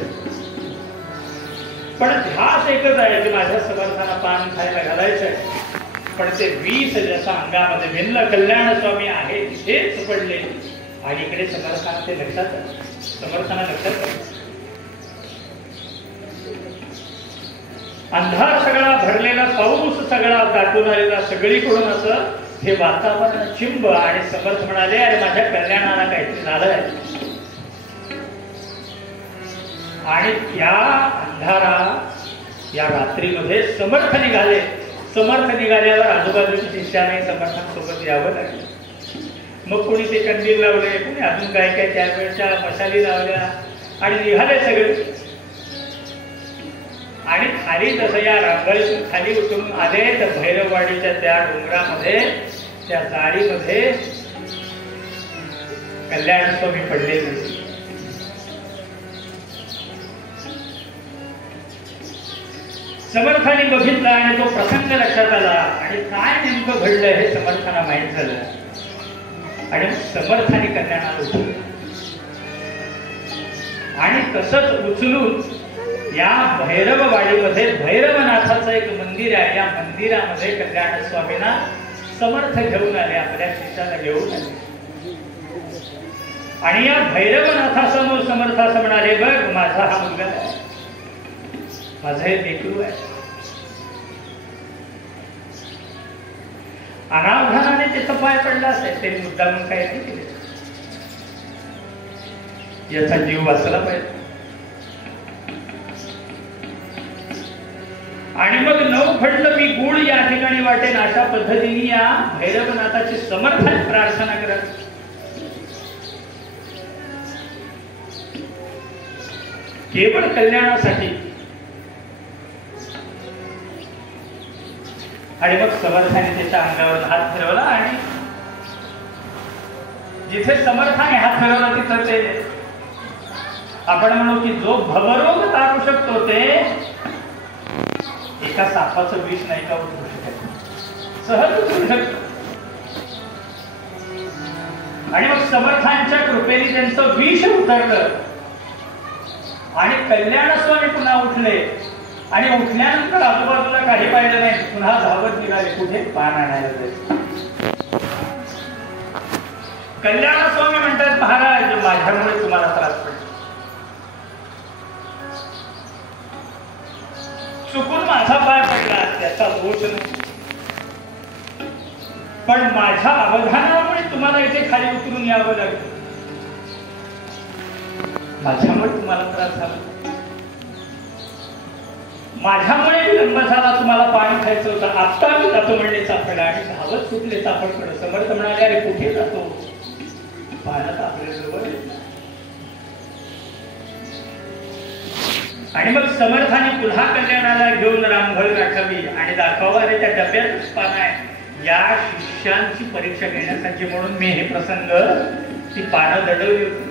पण ध्यास एकच आहे की माझ्या समर्थांना पान खायला घालायचं आहे. पण ते विष जसं अंगामध्ये भिनलं, कल्याण स्वामी आहे तिथेच पडले आणि इकडे समर्थांना ते लक्षात आलं. समर्थांना लक्षात आलं अंधार सगळा भरलेला, पाऊस सगळा दाटून आलेला, सगळीकडून असं हे वातावरण चिंब. आणि समर्थ म्हणाले अरे माझ्या कल्याणाला काहीतरी झालंय. आणि त्या अंधारा या रात्रीमध्ये समर्थ निघाले. समर्थ निघाल्यावर आजूबाजूच्या शिष्याने समर्थांसोबत यावं लागलं. मग कोणी ते कंदील लावले, कोणी अजून काय काय त्यावेळेच्या मशाली लावल्या आणि निघाले सगळे. आणि खाली जसं या रांगळीतून खाली उतरून आले तर भैरववाडीच्या त्या डोंगरामध्ये त्या जाळीमध्ये कल्याण स्वामी पडले. समर्थाने बघितला आणि तो प्रसंग लक्षात आला आणि काय नेमकं घडलं हे समर्थांना माहीत झालं. आणि समर्थाने कल्याणाला उचललं आणि तसंच उचलून या भैरववाडीमध्ये भैरवनाथाचं एक मंदिर आहे. या मंदिरामध्ये कल्याण स्वामींना समर्थ घेऊन आले, आपल्या शिष्याला घेऊन आले. आणि या भैरवनाथासमोर समर्थ असं म्हणाले बघ माझा हा मुलगा आहे, माझं हे लेकरू आहे. अनावधानाने त्याचा पाय पडला असेल, ते मुद्दामून काही नाही केले. याचा जीव वाचला पाहिजे. आणि मग नऊ खंड मी गुळ या ठिकाणी वाटेन अशा पद्धतीने या भैरवनाथाची समर्थन प्रार्थना करत केवळ कल्याणासाठी. आणि मग समर्थाने त्याच्या अंगावर हात फिरवला आणि जिथे समर्थाने हात फिरवला तिथं ते आपण म्हणू की जो भवरोग तारू शकतो ते एका सापाचं विष नाही का उतरू शकत, सहज उतरू शकतो. आणि मग समर्थांच्या कृपेने त्यांचं विष उतरलं आणि कल्याण स्वामी पुन्हा उठले. आणि उठल्यानंतर आजूबाजूला काही पाहिलं नाही, पुन्हा धावत निघाले कुठे पान आणायला जायचं. कल्याण स्वामी म्हणतात महाराज माझ्यामुळे तुम्हाला त्रास पडला, चुकून माझा पाय पडला त्याचा दोष नाही, पण माझ्या अवधानामुळे तुम्हाला इथे खाली उतरून यावं लागलं, माझ्यामुळे तुम्हाला त्रास झाला, माझ्यामुळे विलंब झाला, तुम्हाला पाणी खायचं होतं, आत्ता मी जातो म्हणले चाफडा. आणि धावत सुटले चाफडकडे. समर्थ म्हणाले अरे कुठे जातो, पाण्यात आपल्या जवळ. आणि मग समर्थाने पुन्हा कल्याणाला घेऊन रांगोळ गाठावी आणि दाखवा अरे त्या डब्यातच पान आहे. या शिष्यांची परीक्षा घेण्यासाठी म्हणून मी हे प्रसंग ती पानं दडवली होती.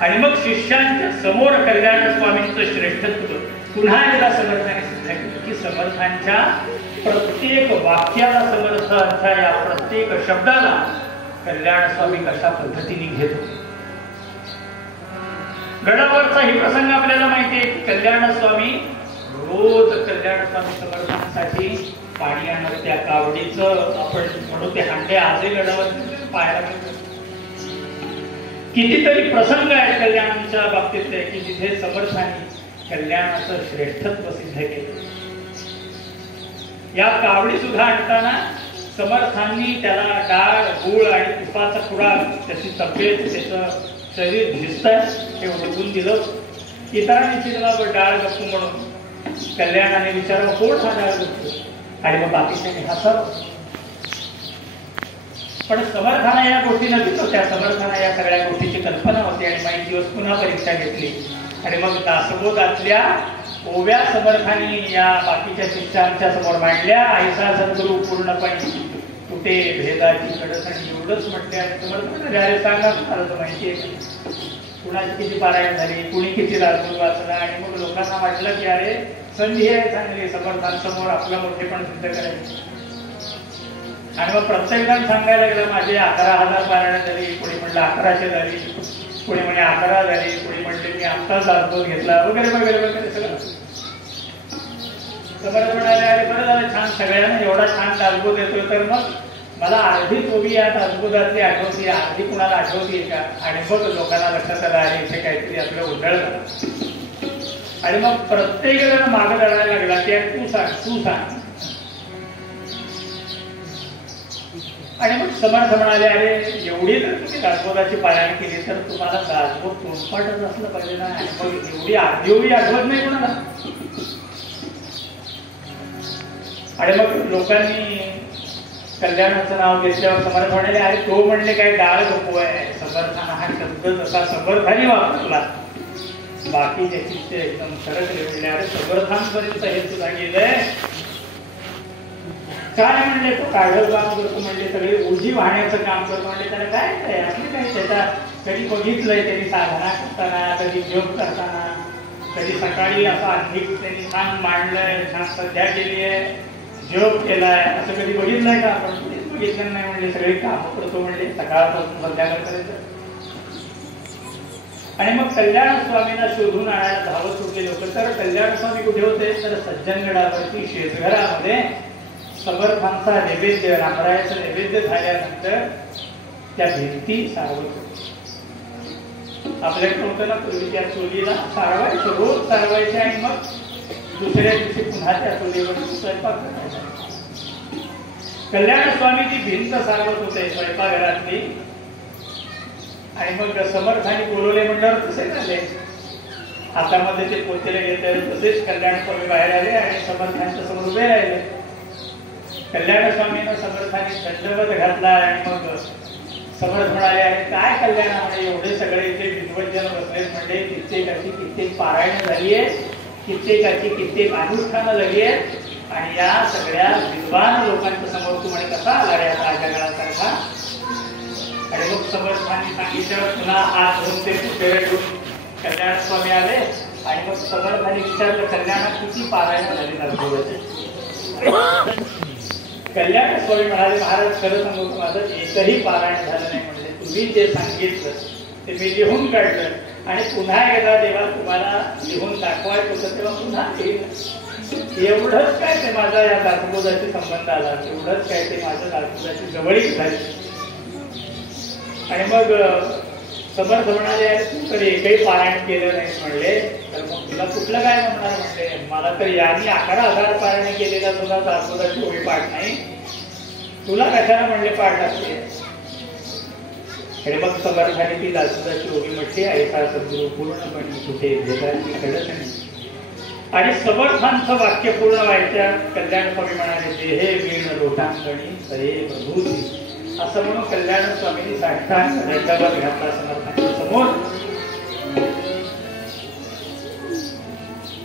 आणि मग शिष्यांच्या समोर कल्याण स्वामींचं श्रेष्ठत्व पुन्हा एकदा समर्थाने सिद्ध केलं की समर्थांच्या प्रत्येक वाक्याला, समर्थांच्या या प्रत्येक शब्दाला कल्याण स्वामी कशा पद्धतीने घेत होते. गडावरचा ही प्रसंग आपल्याला माहिती आहे की कल्याण स्वामी रोज कल्याण स्वामी समर्थांसाठी पाणी आणणार. त्या कावडीचं आपण म्हणू ते हांडे आजही गडावर पाहायला मिळतात. कितीतरी प्रसंग आहेत कल्याणाच्या बाबतीतले की जिथे समर्थांनी कल्याणाचं श्रेष्ठत्व सिद्ध केलं. या कावडी सुद्धा आणताना समर्थांनी त्याला डाळ, गूळ आणि तुपाचा खुडा, त्याची तब्येत, त्याचं शरीर दिसतंय हे ओळखून दिलं. इतरांनी चिरला डाळ गप्पू म्हणून. कल्याणाने विचारलं कोण हा डाळ गप्पू, आणि मग बाकीच्यांनी हसावं. पण समर्थांना या गोष्टी नव्हत्या होत्या. समर्थांना या सगळ्या गोष्टीची कल्पना होती. आणि माहीत दिवस पुन्हा परीक्षा घेतली आणि मग दासबोधातल्या ओव्या समर्थांनी या बाकीच्या शिष्यांच्या समोर मांडल्या. ऐसा सद्गुरू पूर्णपणे कुठे भेदाची कडस आणि एवढंच म्हटले. आणि समर्थ म्हणाले अरे सांगा मला तर माहिती आहे कुणाची किती पारायण झाली, कुणी किती राजगुरू वाचला. आणि मग लोकांना वाटलं की अरे संधी आहे चांगली समर्थांसमोर आपला मोठेपण सिद्ध करायचं. आणि मग प्रत्येक जण सांगायला गेलं माझे 11,000 पारायण झाली, कोणी म्हणलं 1100 झाली, कोणी म्हणे 11 झाली, कोणी म्हणले मी आत्ताच दासबोध घेतला वगैरे वगैरे वगैरे सगळं. समर्थ म्हणाले अरे बरं झालं छान सगळ्यांना एवढा छान दासबोध येतोय तर मग मला अर्धी तोबी या दासबोधातली आठवती, अर्धी कुणाला आठवती का. आणि मग लोकांना लक्षात आलं आणि इथे काहीतरी आपलं उंडळ झालं. आणि मग प्रत्येक जण मागं लढायला लागला की तू सांग तू सांग. आणि मग समर्थ म्हणाले अरे एवढी जर तुम्ही दासबोधाची पारायण केली तर तुम्हाला दासबोध तोंडपाठच असलं पाहिजे ना. आणि मग एवढी अर्धी एवढी आठवत नाही कोणाला. आणि मग लोकांनी कल्याणाचं नाव घेतल्यावर समर्थ म्हणाले अरे तो म्हणले काय डाळ गप्पू आहे. समर्थाना हा शब्द जसा समर्थाने वापरला बाकी त्याची ते एकदम सरकले. म्हणले अरे समर्थांपर्यंत हे सुद्धा गेलंय काय. म्हणले तो काढल काम करतो, म्हणजे सगळे उजी वाहण्याचं काम करतो. म्हणजे त्याला काय असले काय त्याचा कधी बघितलंय त्यांनी साधना करताना, कधी योग करताना, कधी सकाळी असा अधिक त्यांनी छान मांडलंय, छान सध्या केली आहे, जॉब केलाय असं कधी बघितलंय का आपण. बघितलं नाही. म्हणजे सगळी कामं करतो म्हणजे सकाळपासून संध्याकाळपर्यंत. आणि मग कल्याण स्वामींना शोधून आणायला धावत होते लोक. तर कल्याण स्वामी कुठे होते तर सज्जनगडावरती शेतघरामध्ये समर्थांचा नैवेद्य रामरायाचं नैवेद्य झाल्यानंतर त्या भिंती सारवत होते. आपल्याकडे होतं ना पूर्वी त्या चुलीला सारवायचं, रोज सारवायचे आणि मग दुसऱ्या दिवशी पुन्हा त्या चुलीवर स्वयंपाक करायचा. कल्याण स्वामी ती भिंत सारवत होते स्वयंपाकघरातली. आणि मग समर्थांनी बोलवले म्हणल्यावर तसे झाले. हातामध्ये ते पोतेले घेतले तसेच कल्याण स्वामी बाहेर आले आणि समर्थांच्या समोर उभे राहिले. कल्याण स्वामींना समर्थांनी दंडवत घातला. आणि मग समर्थ म्हणाले अरे काय कल्याण म्हणजे एवढे सगळे इथे विद्वज्जन बसले, म्हणजे कित्येकाची कित्येक पारायण झाली आहे, कित्येकाची कित्येक अनुष्ठानं झाली आहेत. आणि या सगळ्या विद्वान लोकांच्या समोर तू म्हणे कसा आला रे आता जगासारखा. आणि मग समर्थांनी सांगितल्यावर पुन्हा हात धरून ते पुतळे घेऊन कल्याण स्वामी आले. आणि मग समर्थांनी विचारलं कल्याणात किती पारायण झाली दासबोधाची. कल्याण स्वामी म्हणाले महाराज खरं सांगू माझं एकही पारायण झालं नाही. म्हणजे तुम्ही जे सांगितलं ते मी लिहून काढलं आणि पुन्हा एकदा जेव्हा तुम्हाला लिहून दाखवायचं होतं तेव्हा पुन्हा एवढंच काय ते माझा या दासबोधाशी संबंध आला, एवढंच काय ते माझ्या दासबोधाची जवळीक झाली. आणि मग समर्थ म्हणाले तू तर एकही पारायण केलं नाही म्हणले तर मग तुला कुठलं काय म्हणणार. म्हणले मला तर यांनी 11,000 पारायण केलेला तुला दासबोधाची ओळी पाठ नाही, तुला कशाला म्हणले पाठ असते. आणि मग समर्थाने ती दासबोधाची ओळी म्हटली ऐसा सद्गुरू पूर्णपणे कुठे भेदाची कडस नाही. आणि समर्थांचं वाक्य पूर्ण व्हायच्या कल्याण स्वामी म्हणाले देहे वीण रोटांगणी सये प्रभूती. असं म्हणून कल्याण स्वामींनी साष्टांग दंडवत घातला समर्थांच्या समोर.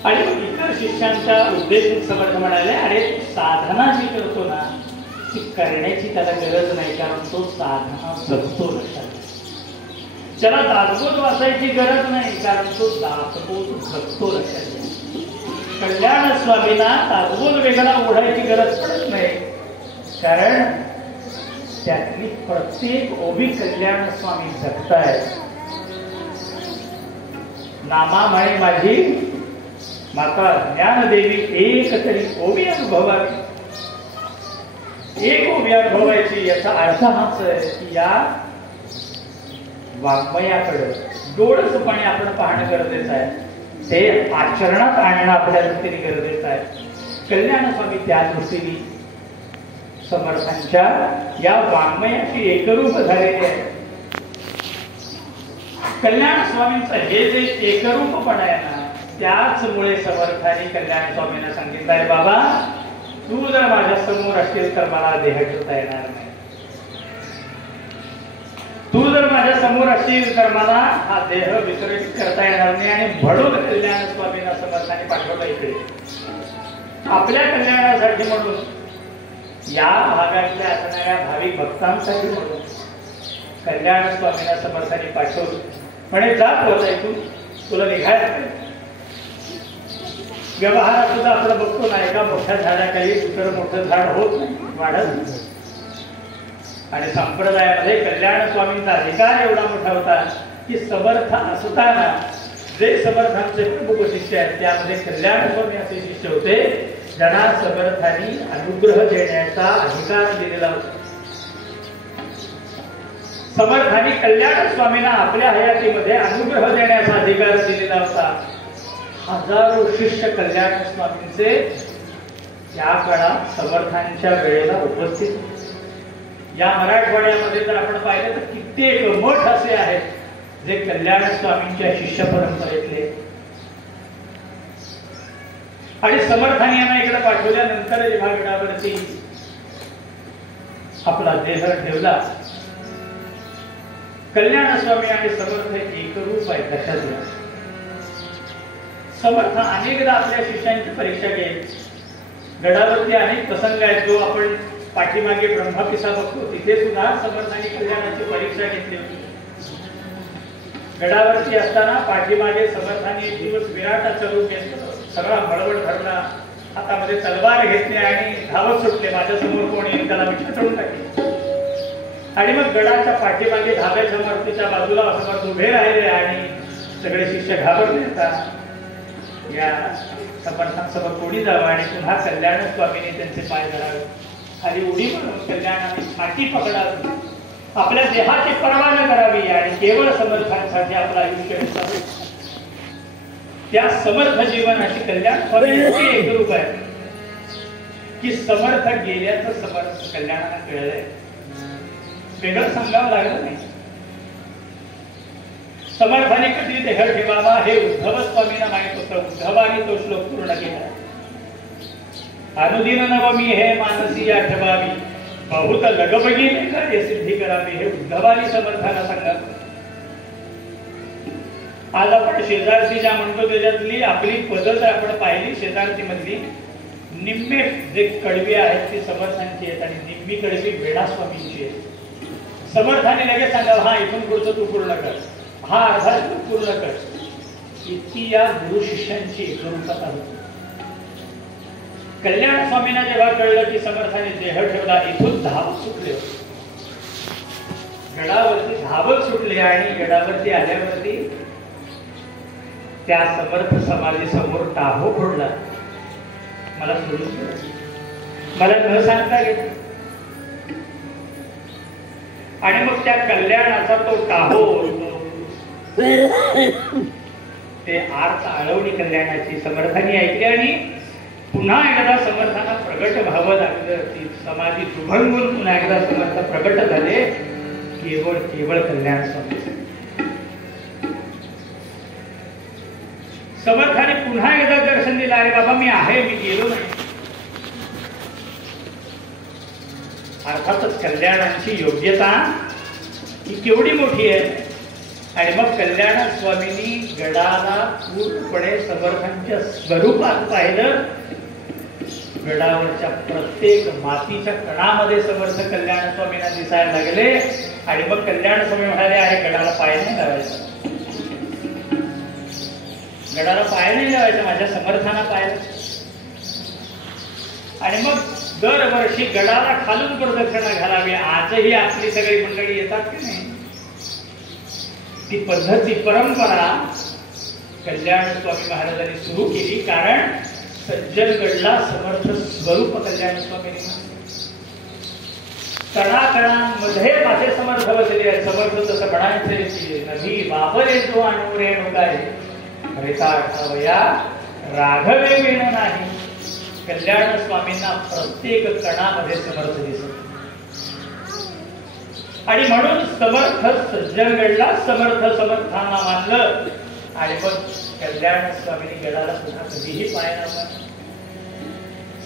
आणि इतर शिष्यांचा उद्देश समर्थ म्हणाले अरे साधना जी करतो ना ती करण्याची त्याला गरज नाही, कारण तो साधना जगतो. लक्षात त्याला दासबोध वाचायची गरज नाही, कारण तो दासबोध जगतो. लक्षात कल्याण स्वामींना दासबोध वेगळा ओढायची गरज पडत नाही, कारण त्यातली प्रत्येक ओबी कल्याण स्वामी जगताय. नामा म्हणे माझी माता ज्ञानदेवी एक तरी ओबी अनुभवावी. एक ओबी अनुभवायची याचा अर्थ हाच आहे की या वाङ्मयाकडे डोळसपणे आपण पाहणं गरजेचं आहे, ते आचरणात आणणं आपल्याला तरी गरजेचं आहे. कल्याण स्वामी त्या दृष्टीने समर्थांच्या या वाङ्मयाची एकरूप झालेली आहे. कल्याण स्वामींचं हे जे एकरूपपण आहे ना त्याचमुळे समर्थांनी कल्याण स्वामींना सांगितलं आहे बाबा तू जर माझ्या समोर असशील तर मला देह घेता येणार नाही, तू जर माझ्या समोर असशील तर मला हा देह विसर्जित करता येणार नाही. आणि म्हणून कल्याण स्वामींना समर्थांनी पाठवलं इकडे आपल्या कल्याणासाठी म्हणून. या भागातल्या असणाऱ्या भाविक भक्तांसाठी म्हणून कल्याण स्वामींना समर्थांनी पाठवलं. म्हणे जात होता ऐकून तुला निघायला पाहिजे. व्यवहारात सुद्धा आपण बघतो ना, एका मोठ्या झाडाखाली दुसरं मोठं झाड होत नाही, वाढत नाही. आणि संप्रदायामध्ये कल्याण स्वामींचा अधिकार एवढा मोठा होता की समर्थ असताना जे समर्थांचे प्रमुख शिष्य आहेत त्यामध्ये कल्याण स्वामी असे शिष्य होते ज्यांना समर्थांनी अनुग्रह देण्याचा अधिकार दिलेला होता. समर्थांनी कल्याण स्वामींना आपल्या हयातीमध्ये अनुग्रह देण्याचा अधिकार दिलेला होता. हजारो शिष्य कल्याण स्वामींचे या काळात समर्थांच्या वेळेला उपस्थित. या मराठवाड्यामध्ये जर आपण पाहिलं तर कित्येक मठ असे आहेत जे कल्याण स्वामींच्या शिष्य परंपरेतले. आणि समर्थांनी यांना इकडे पाठवल्यानंतर जेव्हा गडावरती आपला देह ठेवला, कल्याण स्वामी आणि समर्थ एकरूप आहे. कशात समर्थ अनेकदा आपल्या शिष्यांची परीक्षा घेईल. गडावरती अनेक प्रसंग आहेत जो आपण पाठीमागे ब्रह्मपिसा बघतो, तिथे सुद्धा समर्थांनी कल्याणाची परीक्षा घेतली होती. गडावरती असताना पाठीमागे समर्थांनी एक दिवस विराटाचं रूप घेतलं, सगळा बळवट धरला, हातामध्ये तलवार घेतली आणि धावत सुटले. माझ्या समोर कोणी त्याला विचारून टाकले. आणि मग गडाच्या पाठीमागे धाब्या समर्थीच्या बाजूला समर्थ उभे राहिले आणि सगळे शिष्य घाबरले. या समर्थांसमोर कोणी जावं आणि पुन्हा कल्याण स्वामीने त्यांचे पाय धरावे. खाली उडी मारून कल्याणाने छाती पकडावी, आपल्या देहाची पर्वा न करावी आणि केवळ समर्थांसाठी आपलं आयुष्य असावे. त्या समर्थ जीवनाची कल्याण स्वामी एकरूप आहे की समर्थ गेल्याचं समर्थ कल्याणाला कळलंय. वेगळं सांगावं लागलं नाही. समर्थाने कधी देह ठेवावा हे उद्धव स्वामींना माहित होतं. उद्धवाने तो श्लोक पूर्ण केला. अनुदिन नवमी हे मानसी आठवावी, बहुत लगबगी कार्य सिद्धी करावी, हे उद्धवानी समर्थाला सांगा. आज आपण शेजारची ज्या म्हणतो त्याच्यातली आपली पद्धत आपण पाहिली. शेजारची मधली निम्मे जे कडवी आहेत ती समर्थांची आहेत आणि निम्मी कडवी वेणा स्वामींची आहेत. समर्थाने लगेच सांगा हा इथून पुढचं तू पूर्ण कर, हा अर्धा तू पूर्ण कर. इतकी या गुरु शिष्यांची एकरूपता होती. कल्याण स्वामींना जेव्हा कळलं की समर्थाने देह ठेवला, इथून धावत सुटले, गडावरती धावत सुटले आणि गडावरती आल्यावरती त्या समर्थ समाधी समोर टाहो फोडला. मला सोडून मला न सांगता गेलं. आणि मग त्या कल्याणाचा तो टाहो ते आर्त आळवणी कल्याणाची समर्थांनी ऐकली आणि पुन्हा एकदा समर्थांना प्रगट व्हावं लागलं. ती समाधी दुभंगून पुन्हा एकदा समर्थ प्रगट झाले. केवळ केवळ कल्याण स्वामी. समर्थाने पुन्हा एकदा दर्शन दिलं. अरे बाबा मी आहे, मी गेलो नाही. अर्थातच कल्याणाची योग्यता ही केवढी मोठी आहे. आणि मग कल्याण स्वामींनी गडाला पूर्णपणे समर्थांच्या स्वरूपात पाहिलं. गडावरच्या प्रत्येक मातीच्या कणामध्ये समर्थ कल्याण स्वामींना दिसायला लागले. आणि मग कल्याण स्वामी म्हणाले अरे गडाला पाय नाही लावायचा, गडाला पाय नाही लावायचा, माझ्या समर्थांना पाय. आणि मग दरवर्षी गडाला खालून प्रदक्षिणा घालावी. आजही आपली सगळी मंडळी येतात की नाही, ती पद्धती परंपरा कल्याण स्वामी महाराजांनी सुरू केली. कारण सज्जनगडला समर्थ स्वरूप कल्याण स्वामींनी कणाकणांमध्ये माझे समर्थ बसले आहेत. समर्थ तसं म्हणायचे की नभी बाबरे जो आणूरे काय रेता आठवया राघवे वेण नाही. कल्याण स्वामींना प्रत्येक कणामध्ये समर्थ दिसत आणि म्हणून समर्थ सज्जनगडला समर्थ समर्थांना मानलं. आणि मग कल्याण स्वामींनी गडाला पुन्हा कधीही पाय नव्हता.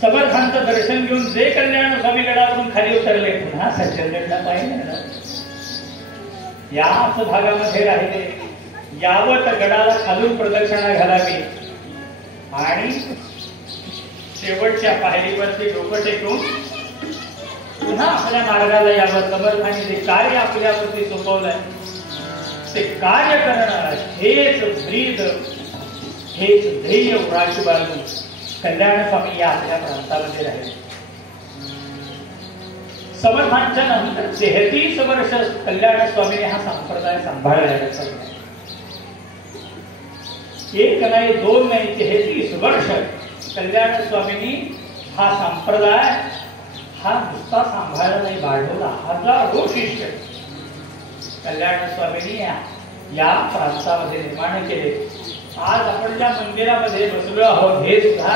समर्थांचं दर्शन घेऊन जे कल्याण स्वामी गडावरून खाली उतरले पुन्हा सज्जनगडला पाय नाही. याच भागामध्ये राहिले. यावत गडाला खालून प्रदक्षिणा घालावी आणि शेवटच्या पायरीवरती डोकं टेकून पुन्हा आपल्या मार्गाला यावं, समर्थाने जे कार्य आपल्यावरती सोपवलंय ते कार्य करणं हेच ब्रीद, हेच ध्येय उराची बाळगून कल्याण स्वामी या आपल्या प्रांतामध्ये राहिले. समर्थांच्या नंतर 33 वर्ष कल्याण स्वामीने हा संप्रदाय सांभाळला. एक नाही, दोन नाही, 33 वर्ष कल्याण स्वामींनी हा संप्रदाय हा नुसता सांभाळला नाही, वाढवला. हजारो शिष्य कल्याण स्वामींनी या प्रांतामध्ये निर्माण केले. आज आपण ज्या मंदिरामध्ये बसलो आहोत हे सुद्धा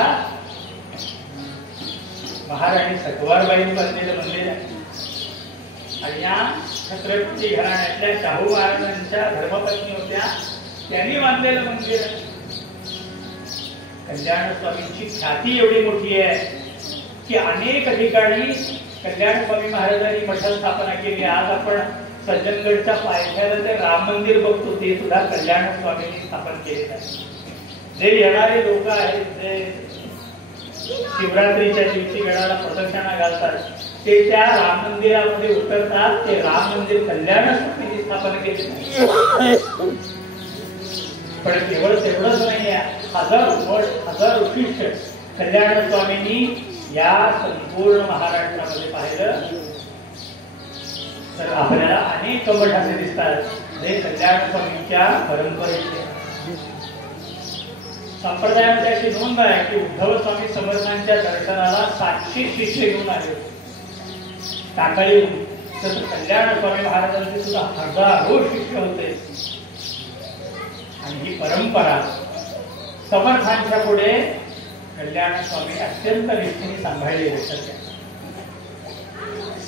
महाराणी सकवारबाईंनी बांधलेलं मंदिर आहे. आणि या छत्रपती घराण्यातल्या शाहू महाराजांच्या धर्मपत्नी होत्या, त्यांनी बांधलेलं मंदिर आहे. कल्याण स्वामींची ख्याती एवढी मोठी आहे की अनेक ठिकाणी कल्याण स्वामी महाराजांनी मठ स्थापना केली. आज आपण सज्जनगडच्या पायथ्याला ते राम मंदिर बघतो, ते सुद्धा कल्याण स्वामींनी स्थापन केलेलं आहे. जे येणारे लोक आहेत, जे शिवरात्रीच्या दिवशी गडाला प्रदक्षिणा घालतात, ते त्या राम मंदिरामध्ये उतरतात. ते राम मंदिर कल्याण स्वामींनी स्थापन केले. पण केवळ तेवढंच नाही आहे, हजारो शिष्य कल्याण स्वामींनी या संपूर्ण महाराष्ट्रामध्ये पाहिलं तर आपल्याला अनेक मठ असे दिसतात जे कल्याण स्वामींच्या परंपरेचे. संप्रदायामध्ये अशी नोंद आहे की उद्धव स्वामी समर्थांच्या दर्शनाला 700 शिष्य घेऊन आले टाकळीहून. तर कल्याण स्वामी महाराजांचे सुद्धा हजारो शिष्य होते. आणि ही परंपरा समर्थांच्या पुढे कल्याण स्वामी अत्यंत निष्ठेने सांभाळलेली होत्या.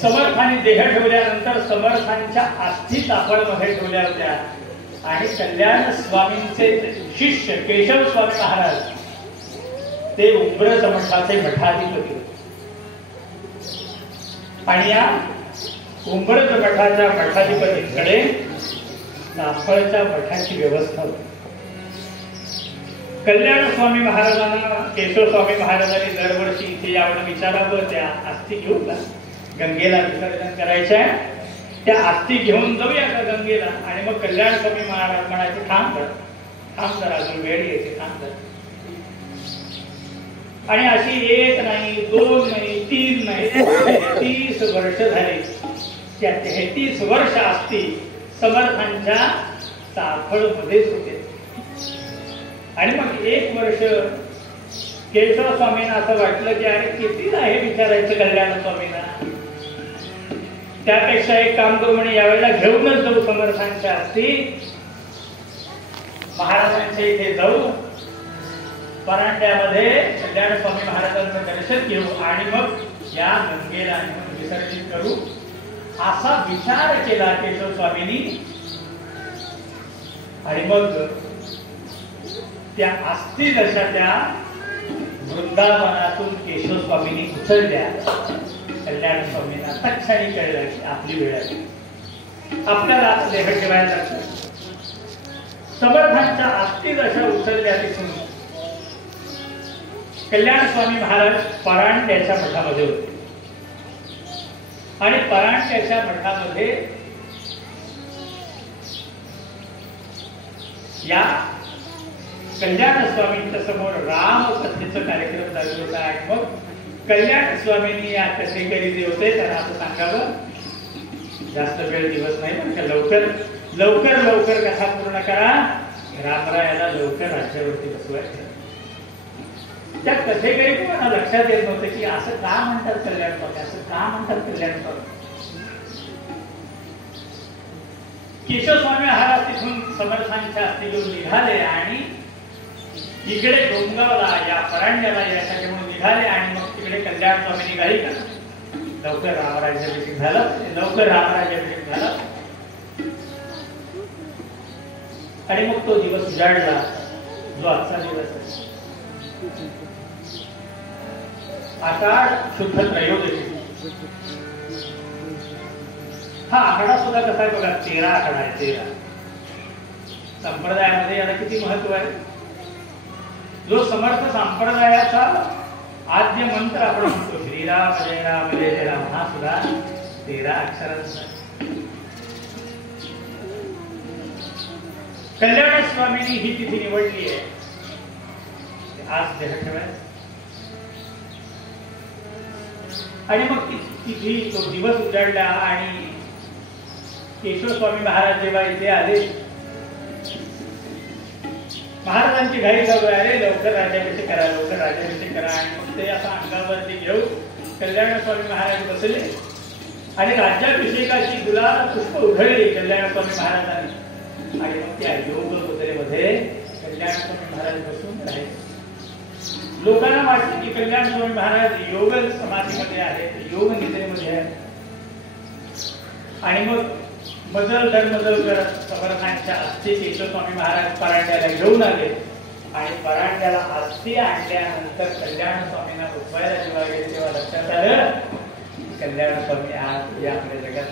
समर्थांनी देह ठेवल्यानंतर समर्थांच्या अस्थी तापळमध्ये ठेवल्या होत्या. आणि कल्याण स्वामींचे शिष्य केशव स्वामी महाराज ते उंब्रज मठाचे मठाधिपती होते. आणि या उंब्रज मठाच्या मठाधिपतींकडे तापळच्या मठाची व्यवस्था होती. कल्याण स्वामी महाराजांना केशव स्वामी महाराजांनी दरवर्षी इथे यावं विचारावं, त्या अस्थी घेऊन गंगेला विसर्जन करायच्या, त्या अस्थी घेऊन जाऊया का गंगेला. आणि मग कल्याण स्वामी महाराज म्हणायचे थांब कर अजून वेळ येते, थांब कर. आणि अशी 1 नाही, 2 नाही, 3 नाही, 33 वर्ष झाली. त्या 33 वर्ष अस्थी समर्थांच्या ताफळमध्येच होते. आणि मग 1 वर्ष केशव स्वामींना असं वाटलं की अरे किती आहे विचारायचं कल्याण स्वामींना, त्यापेक्षा एक काम करू म्हणे, यावेळेला घेऊनच जाऊ समर्थांच्या अस्थी, महाराजांच्या इथे जाऊ, परांड्यामध्ये कल्याण स्वामी महाराजांचं दर्शन घेऊ आणि मग या गंगेला विसर्जित करू, असा विचार केला केशव स्वामींनी. आणि मग त्या अस्थी जशा त्या वृंदावनातून केशव स्वामींनी उचलल्या, कल्याण स्वामींना तत्क्षणी कळलं की आपली वेळ आली, आपल्याला देह ठेवायला लागतं. समर्थांच्या अस्थी जशा उचलल्या तिथून कल्याण स्वामी महाराज परांड्याच्या मठामध्ये होते. आणि परांड्याच्या मठामध्ये या कल्याण स्वामींच्या समोर रामकथेचा कार्यक्रम चालू होता. आणि मग कल्याण स्वामींनी या कथेकरी जे होते त्यांना असं सांगावं, जास्त वेळ दिवस नाही पण लवकर लवकर लवकर कथा पूर्ण करा, रामरायाला लवकर राज्यावरती बसवायचं. त्या कथेकरी कोणाला लक्षात येत नव्हतं की असं का म्हणतात कल्याण स्वामी, असं का म्हणतात कल्याण स्वामी. केशव स्वामी महाराज तिथून समर्थांच्या अस्थी घेऊन निघाले आणि इकडे डोंगावला या परांड्याला यासाठी म्हणून निघाले. आणि मग तिकडे कल्याण स्वामी निघाली का लवकर रामराज्याभिषेक झालं, लवकर रामराज्याभिषेक झाला. आणि मग तो दिवस उजाडला जो आजचा दिवस आहे. आषाढ शुद्ध त्रयोदशी. हा आकडा सुद्धा कसा आहे बघा, 13 आकडा आहे. 13 संप्रदायामध्ये याला किती महत्व आहे. जो समर्थ संप्रदायाचा आद्य मंत्र आपण म्हणतो श्रीराम जय राम जय जय राम, हा सुद्धा 13 अक्षरांचा. कल्याण स्वामींनी ही तिथी निवडली आहे आज देह ठेवायचा. आणि मग तिथी तो दिवस उजाडला आणि केशव स्वामी महाराज जेव्हा इथे आले, महाराजांची घाई चालू आहे, अरे लवकर राज्याभिषेक करा, लवकर राज्याभिषेक करा. आणि मग ते असं अंगावरती घेऊन कल्याण स्वामी महाराज बसले आणि राज्याभिषेकाची गुलाल पुष्प उधळली कल्याण स्वामी महाराजांनी. आणि मग त्या योग मुद्रेमध्ये कल्याण स्वामी महाराज बसून राहिले. लोकांना वाटतं की कल्याण स्वामी महाराज योग समाधीमध्ये आहेत, योग निद्रेमध्ये आहेत. आणि मग मजल दरमजल करत समर्थांच्या अस्थी केशव स्वामी महाराज परांड्याला घेऊन आले. आणि परांड्याला अस्थी आणल्यानंतर कल्याण स्वामींना उठवायला जेव्हा गेले तेव्हा लक्षात आलं कल्याण स्वामी आज या आपल्या जगात.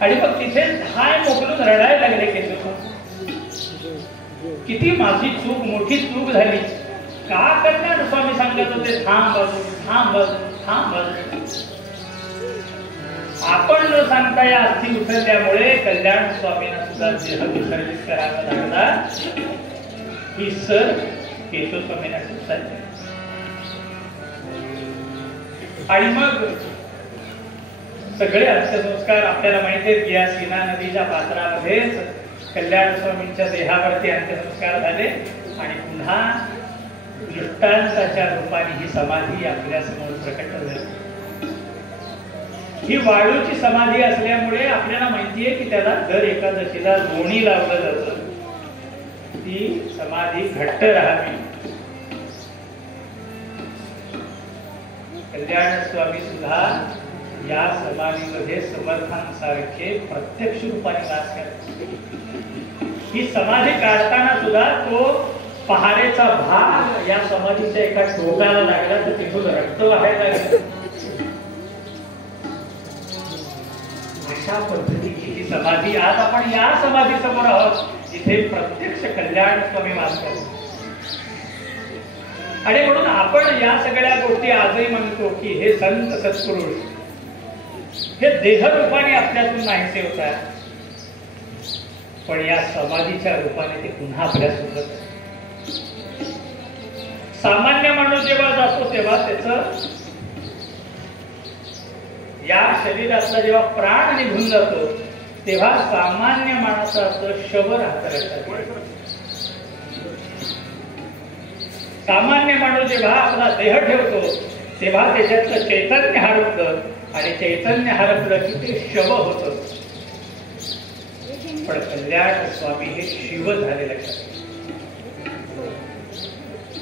आणि मग तिथे हाय मोकलून रडायला लागले केशव स्वामी, किती माझी चूक, मोठी चूक झाली. का कल्याण स्वामी सांगत होते थांब बाजू, थांब बाजू, थांब बाजू. आपण न सांगता या अस्थी उचलल्यामुळे कल्याण स्वामींना सुद्धा देह विसर्जित करावा लागला. ही सर केशव स्वामींना सुचली. आणि मग सगळे अंत्यसंस्कार आपल्याला माहिती आहेत की या सीना नदीच्या पात्रामध्येच कल्याण स्वामींच्या देहावरती अंत्यसंस्कार झाले. आणि पुन्हा दृष्टांताच्या रूपाने ही समाधी आपल्या समोर प्रकट झाली. ही वाळूची समाधी असल्यामुळे आपल्याला माहितीये की त्याला दर एकादशीला लोणी लावलं जातं, ती समाधी घट्ट राहावी. कल्याण स्वामी सुद्धा या समाधीमध्ये समर्थांसारखे प्रत्यक्ष रूपाने वास करतात. ही समाधी काढताना सुद्धा तो पहारेचा भाग या समाधीच्या एका टोकाला लागला तर तिथून रक्त वाहायला लागलं. अशा पद्धतीची ही समाधी आज आपण या समाधी समोर आहोत, जिथे प्रत्यक्ष कल्याण स्वामी वास करतात. आणि म्हणून आपण या सगळ्या गोष्टी आजही म्हणतो की हे संत सत्पुरुष हे देहरूपाने आपल्यातून नाहीसे होतात, पण या समाधीच्या रूपाने ते पुन्हा आपल्यासोबत. सामान्य माणूस जेव्हा जातो तेव्हा त्याच या शरीरातला जेव्हा प्राण निघून जातो तेव्हा सामान्य माणसाचं शव राहतं. सामान्य माणूस जेव्हा आपला देह ठेवतो तेव्हा त्याच्यातलं चैतन्य हरपतं आणि चैतन्य हरपलं की ते शव होतं. पण कल्याण स्वामी हे शिव झालेलं आहे.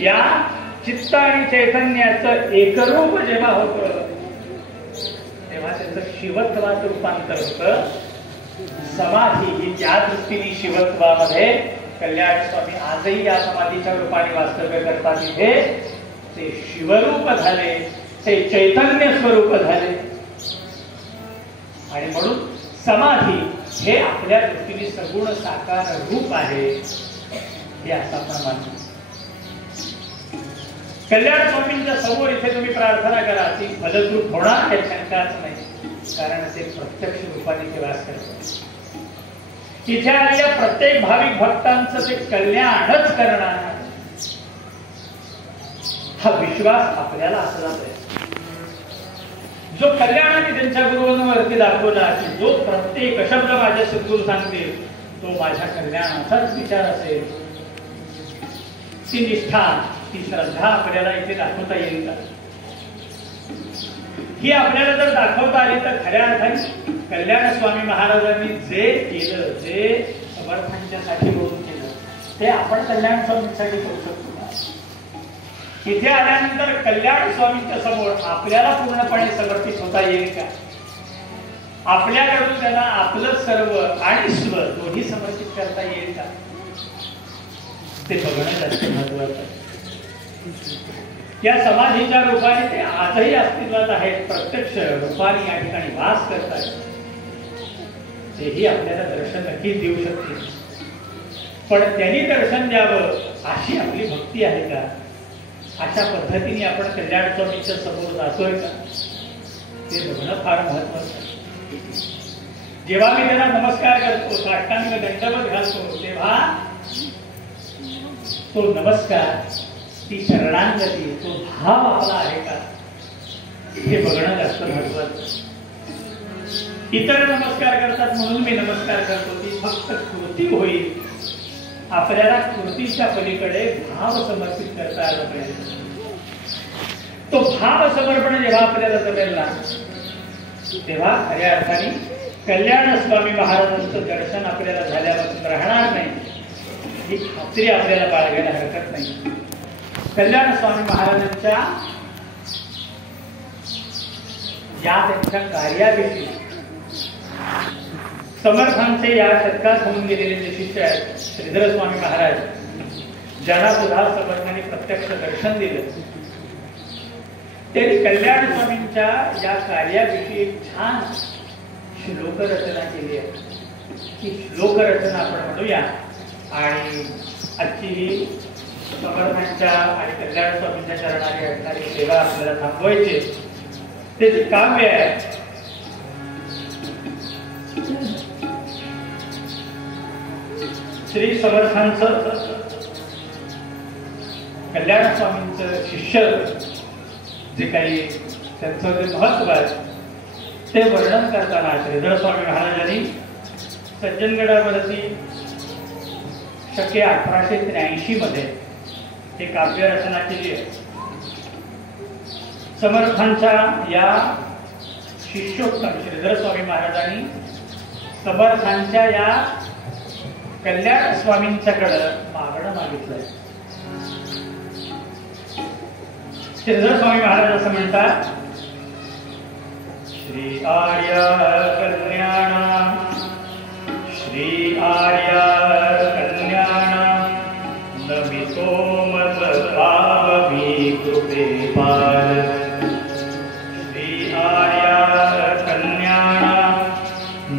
या चित्त आणि चैतन्याचं एकरूप जेव्हा होतं तेव्हा त्याचं शिवत्वाचं रूपांतर होतं. समाधी ही त्या दृष्टीने शिवत्वामध्ये कल्याण स्वामी आजही या समाधीच्या रूपाने वास्तव्य करतात. तिथे ते शिवरूप झाले, ते चैतन्य स्वरूप झाले. आणि म्हणून समाधी हे आपल्या दृष्टीने सगुण साकार रूप आहे हे असं आपण मानतो. कल्याण स्वामींच्या समोर इथे तुम्ही प्रार्थना करा, ती फलद्रूप होणार हे शंकाच नाही, कारण ते प्रत्यक्ष रूपाने ते वास करतात. तिथे आलेल्या प्रत्येक भाविक भक्तांचं ते कल्याणच करणार हा विश्वास आपल्याला असला पाहिजे. जो कल्याणाने त्यांच्या गुरुवरती दाखवला की जो प्रत्येक शब्द माझ्या सद्गुरू सांगतील तो माझ्या कल्याणाचाच विचार असेल, ती निष्ठा, ती श्रद्धा आपल्याला इथे दाखवता येईल का? ही आपल्याला जर दाखवता आली तर खऱ्या अर्थाने कल्याण स्वामी महाराजांनी जे केलं, जे समर्थांच्यासाठी बोलून केलं ते आपण कल्याण स्वामींसाठी करू शकतो. इथे आल्यानंतर कल्याण स्वामींच्या समोर आपल्याला पूर्णपणे समर्पित होता येईल का? आपल्याकडून त्यांना आपलं सर्व आणि स्व दोन्ही समर्पित करता येईल का? ते बघणं जास्त महत्वाचं आहे. या समाधीच्या रूपाने ते आजही अस्तित्वात आहेत, प्रत्यक्ष रूपाने या ठिकाणी वास करतात. तेही आपल्याला दर्शन नक्कीच देऊ शकतील, पण त्यांनी दर्शन द्यावं अशी आपली भक्ती आहे का? अशा पद्धतीने आपण कल्याण स्वामींच्या समोर जातोय का ते बघणं फार महत्वाचं आहे. जेव्हा मी त्यांना नमस्कार करतो, साष्टांग दंडवत घालतो, तेव्हा तो नमस्कार, ती शरणांगती, तो भाव आपला आहे का हे बघणं जास्त महत्वाचं. इतर नमस्कार करतात म्हणून मी नमस्कार करतो, ती फक्त कृती होईल. आपल्याला कृतीच्या पलीकडे भाव समर्पित करता आला पाहिजे. तो भाव समर्पण जेव्हा आपल्याला जमेल ना, तेव्हा खऱ्या अर्थाने कल्याण स्वामी महाराजांचं दर्शन आपल्याला झाल्यापासून राहणार नाही ही खात्री आपल्याला बाळगायला हरकत नाही. कल्याण स्वामी महाराजांच्या या त्यांच्या कार्याविषयी समर्थांचे या शतकात होऊन गेलेले जे शिष्य आहेत श्रीधर स्वामी महाराज, ज्यांना सुद्धा समर्थांनी प्रत्यक्ष दर्शन दिलं, त्यांनी कल्याण स्वामींच्या या कार्याविषयी एक छान श्लोक रचना केली आहे. ही श्लोक रचना आपण म्हणूया आणि आजची ही समर्थांच्या आणि कल्याण स्वामींच्या चरणारी असणारी सेवा आपल्याला थांबवायची. ते जे काव्य आहे श्री समर्थांचं, कल्याण स्वामींचं शिष्य जे काही त्यांचं जे महत्व आहे ते वर्णन करताना श्रीधर स्वामी महाराजांनी सज्जनगडावरती शके 1883 मध्ये हे काव्य रचना केली आहे. समर्थांच्या या शिष्योत्तम श्रीधर स्वामी महाराजांनी समर्थांच्या या कल्याण स्वामींच्याकडं मागणं मागितलंय. श्रीधर स्वामी महाराज असं म्हणतात, श्री आर्य कल्याण, श्री आर्य कल्याण, नमितो मत पावमी कृपे पार. श्री आर्य कल्याण,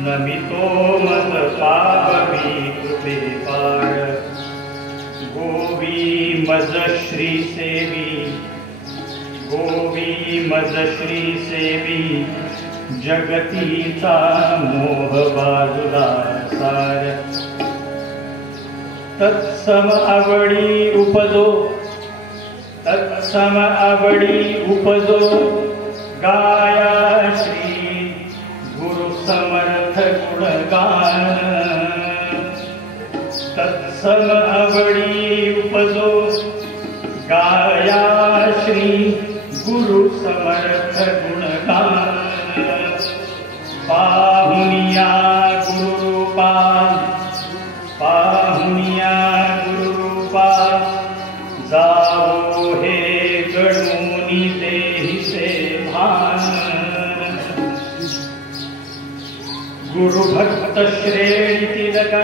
नमितो मत पावमी कृपे पार. गोवी मज श्री सेवी, गोवी मज श्री सेवी, जगतीचा मोह बाजूला सार. तत्सम आवडी उपजो, तत्सम आवडी उपजो, गाया श्री गुरु समर्थ गुणगान. तत्सम आवडी उपजो, गाया श्री गुरु समर्थ गुणगान. पाहुनिया गुरुरूपा, पाहुनिया गुरुरूपा, जाओ हे गणुनी देहि से भान. गुरु भक्त श्रेणी तिलका,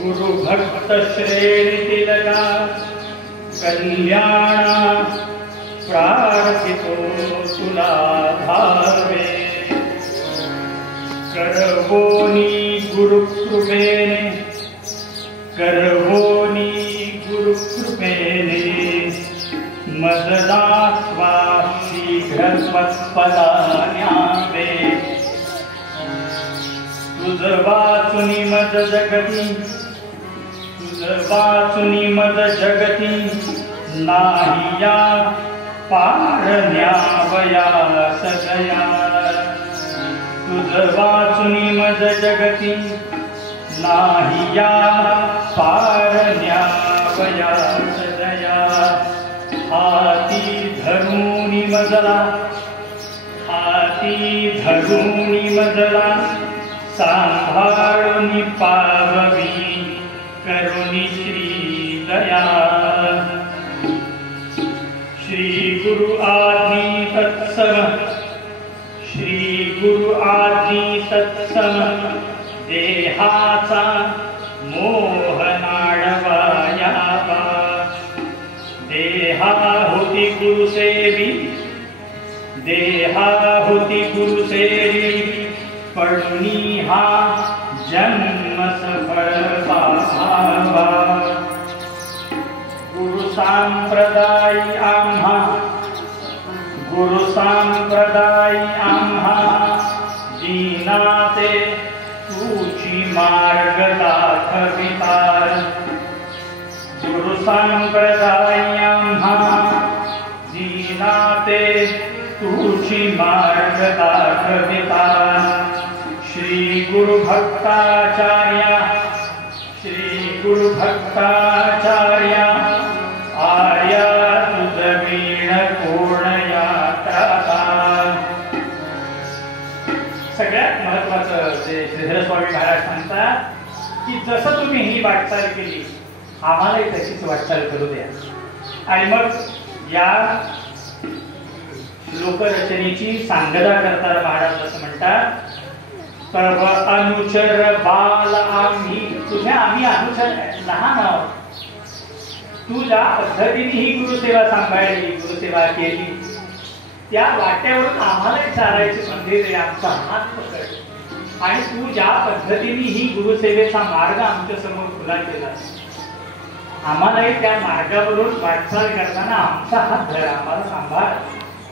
गुरु भक्त श्रेणी तिलका, कल्याण प्रार्थितो तुला भावे. करवोनी गुरुकृपेने, करवोनी गुरुकृपेने, मददास्वा शीघ्र त्वत्पदा न्यावे. तुझ वाचुनी मज जगती, तुझ वाचुनी मज जगती, नाही या पार न्यावया सदया. तुझ वाचुनी मज जगती, नाही या पार न्यावया सदया. हाती धरूनी मजला, हाती धरूनी मजला, सांभाळूनी पाववी करुणी श्री दया. श्री गुरु आज्ञी तत्सम, श्री गुरु आज्ञी तत्सम, देहाचा मोह नाडवायावा. देहाहुती गुरुसेवी, देहाहुती गुरुसेवी, पडुनी हा जन्म सफळ पाहावा. गुरु सांप्रदाय मार्ग दाखविता गुरु संप्रदाय आम्हा दीना ते तुझी मार्ग दाखविता श्री गुरु भक्ताचार्य आर्या तुझ वीण कोण यात्रा. सगळ्यात महत्वाचं जे श्रीधर स्वामी महाराज सांगतात की जसं तुम्ही ही वाटचाल केली आम्हालाही तशीच वाटचाल करू द्या. आणि मग या लोकरचनेची सांगता करताना महाराज असं म्हणतात तव अनुचर बाल आम्ही तुझ्या आम्ही अनुचर लहान आहोत. तू ज्या पद्धतीने ही गुरुसेवा सांभाळली गुरुसेवा केली त्या वाट्यावरून आम्हालाही चालायची संधी दे आमचा हात पकड. आणि तू ज्या पद्धतीने ही गुरुसेवेचा मार्ग आमच्या समोर खुला केला आम्हालाही त्या मार्गावरून वाटचाल करताना आमचा हात धर आम्हाला सांभाळ.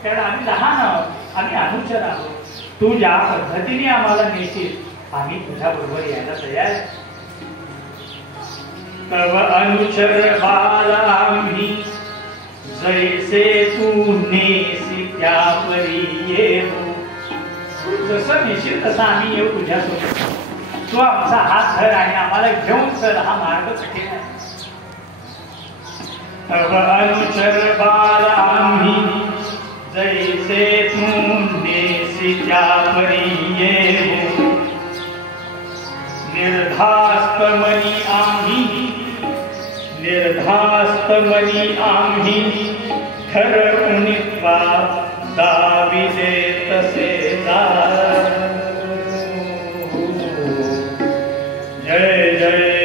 कारण आम्ही लहान आहोत आम्ही अनुचर आहोत. तू ज्या पद्धतीने आम्हाला नेशील आम्ही तुझ्या बरोबर यायला तयार. तव अनुचर बाल आम्ही जैसे तू नेसी त्या परी येऊ. तू जसं नेशील तसं आम्ही येऊ तुझ्यासोबत. तू आमचा हात धर आणि आम्हाला घेऊन चल. हा मार्ग कठीण आहे. तव अनुचर बाल आम्ही जैसे तू नेसी त्या परी येऊ. निर्धास्त मनी आम्ही ठरवून दाविले तसे जय जय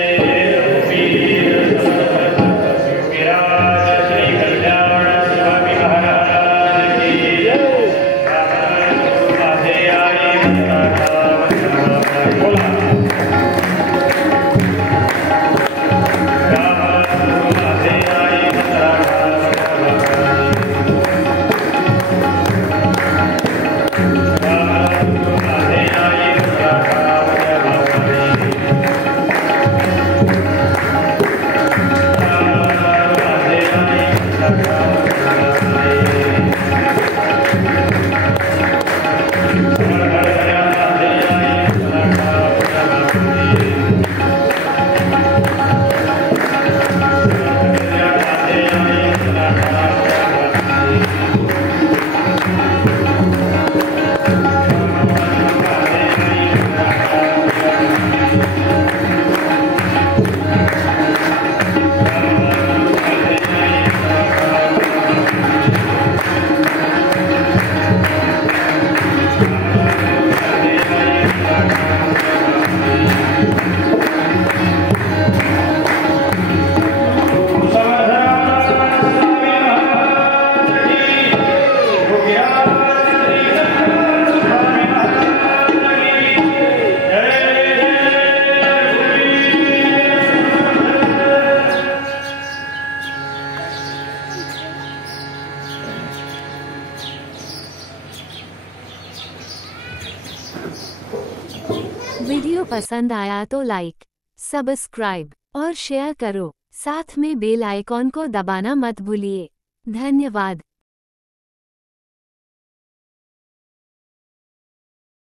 वीडियो पसंद आया तो लाइक, सब्सक्राइब और शेयर करो। साथ में बेल आइकॉन को दबाना मत भूलिए। धन्यवाद।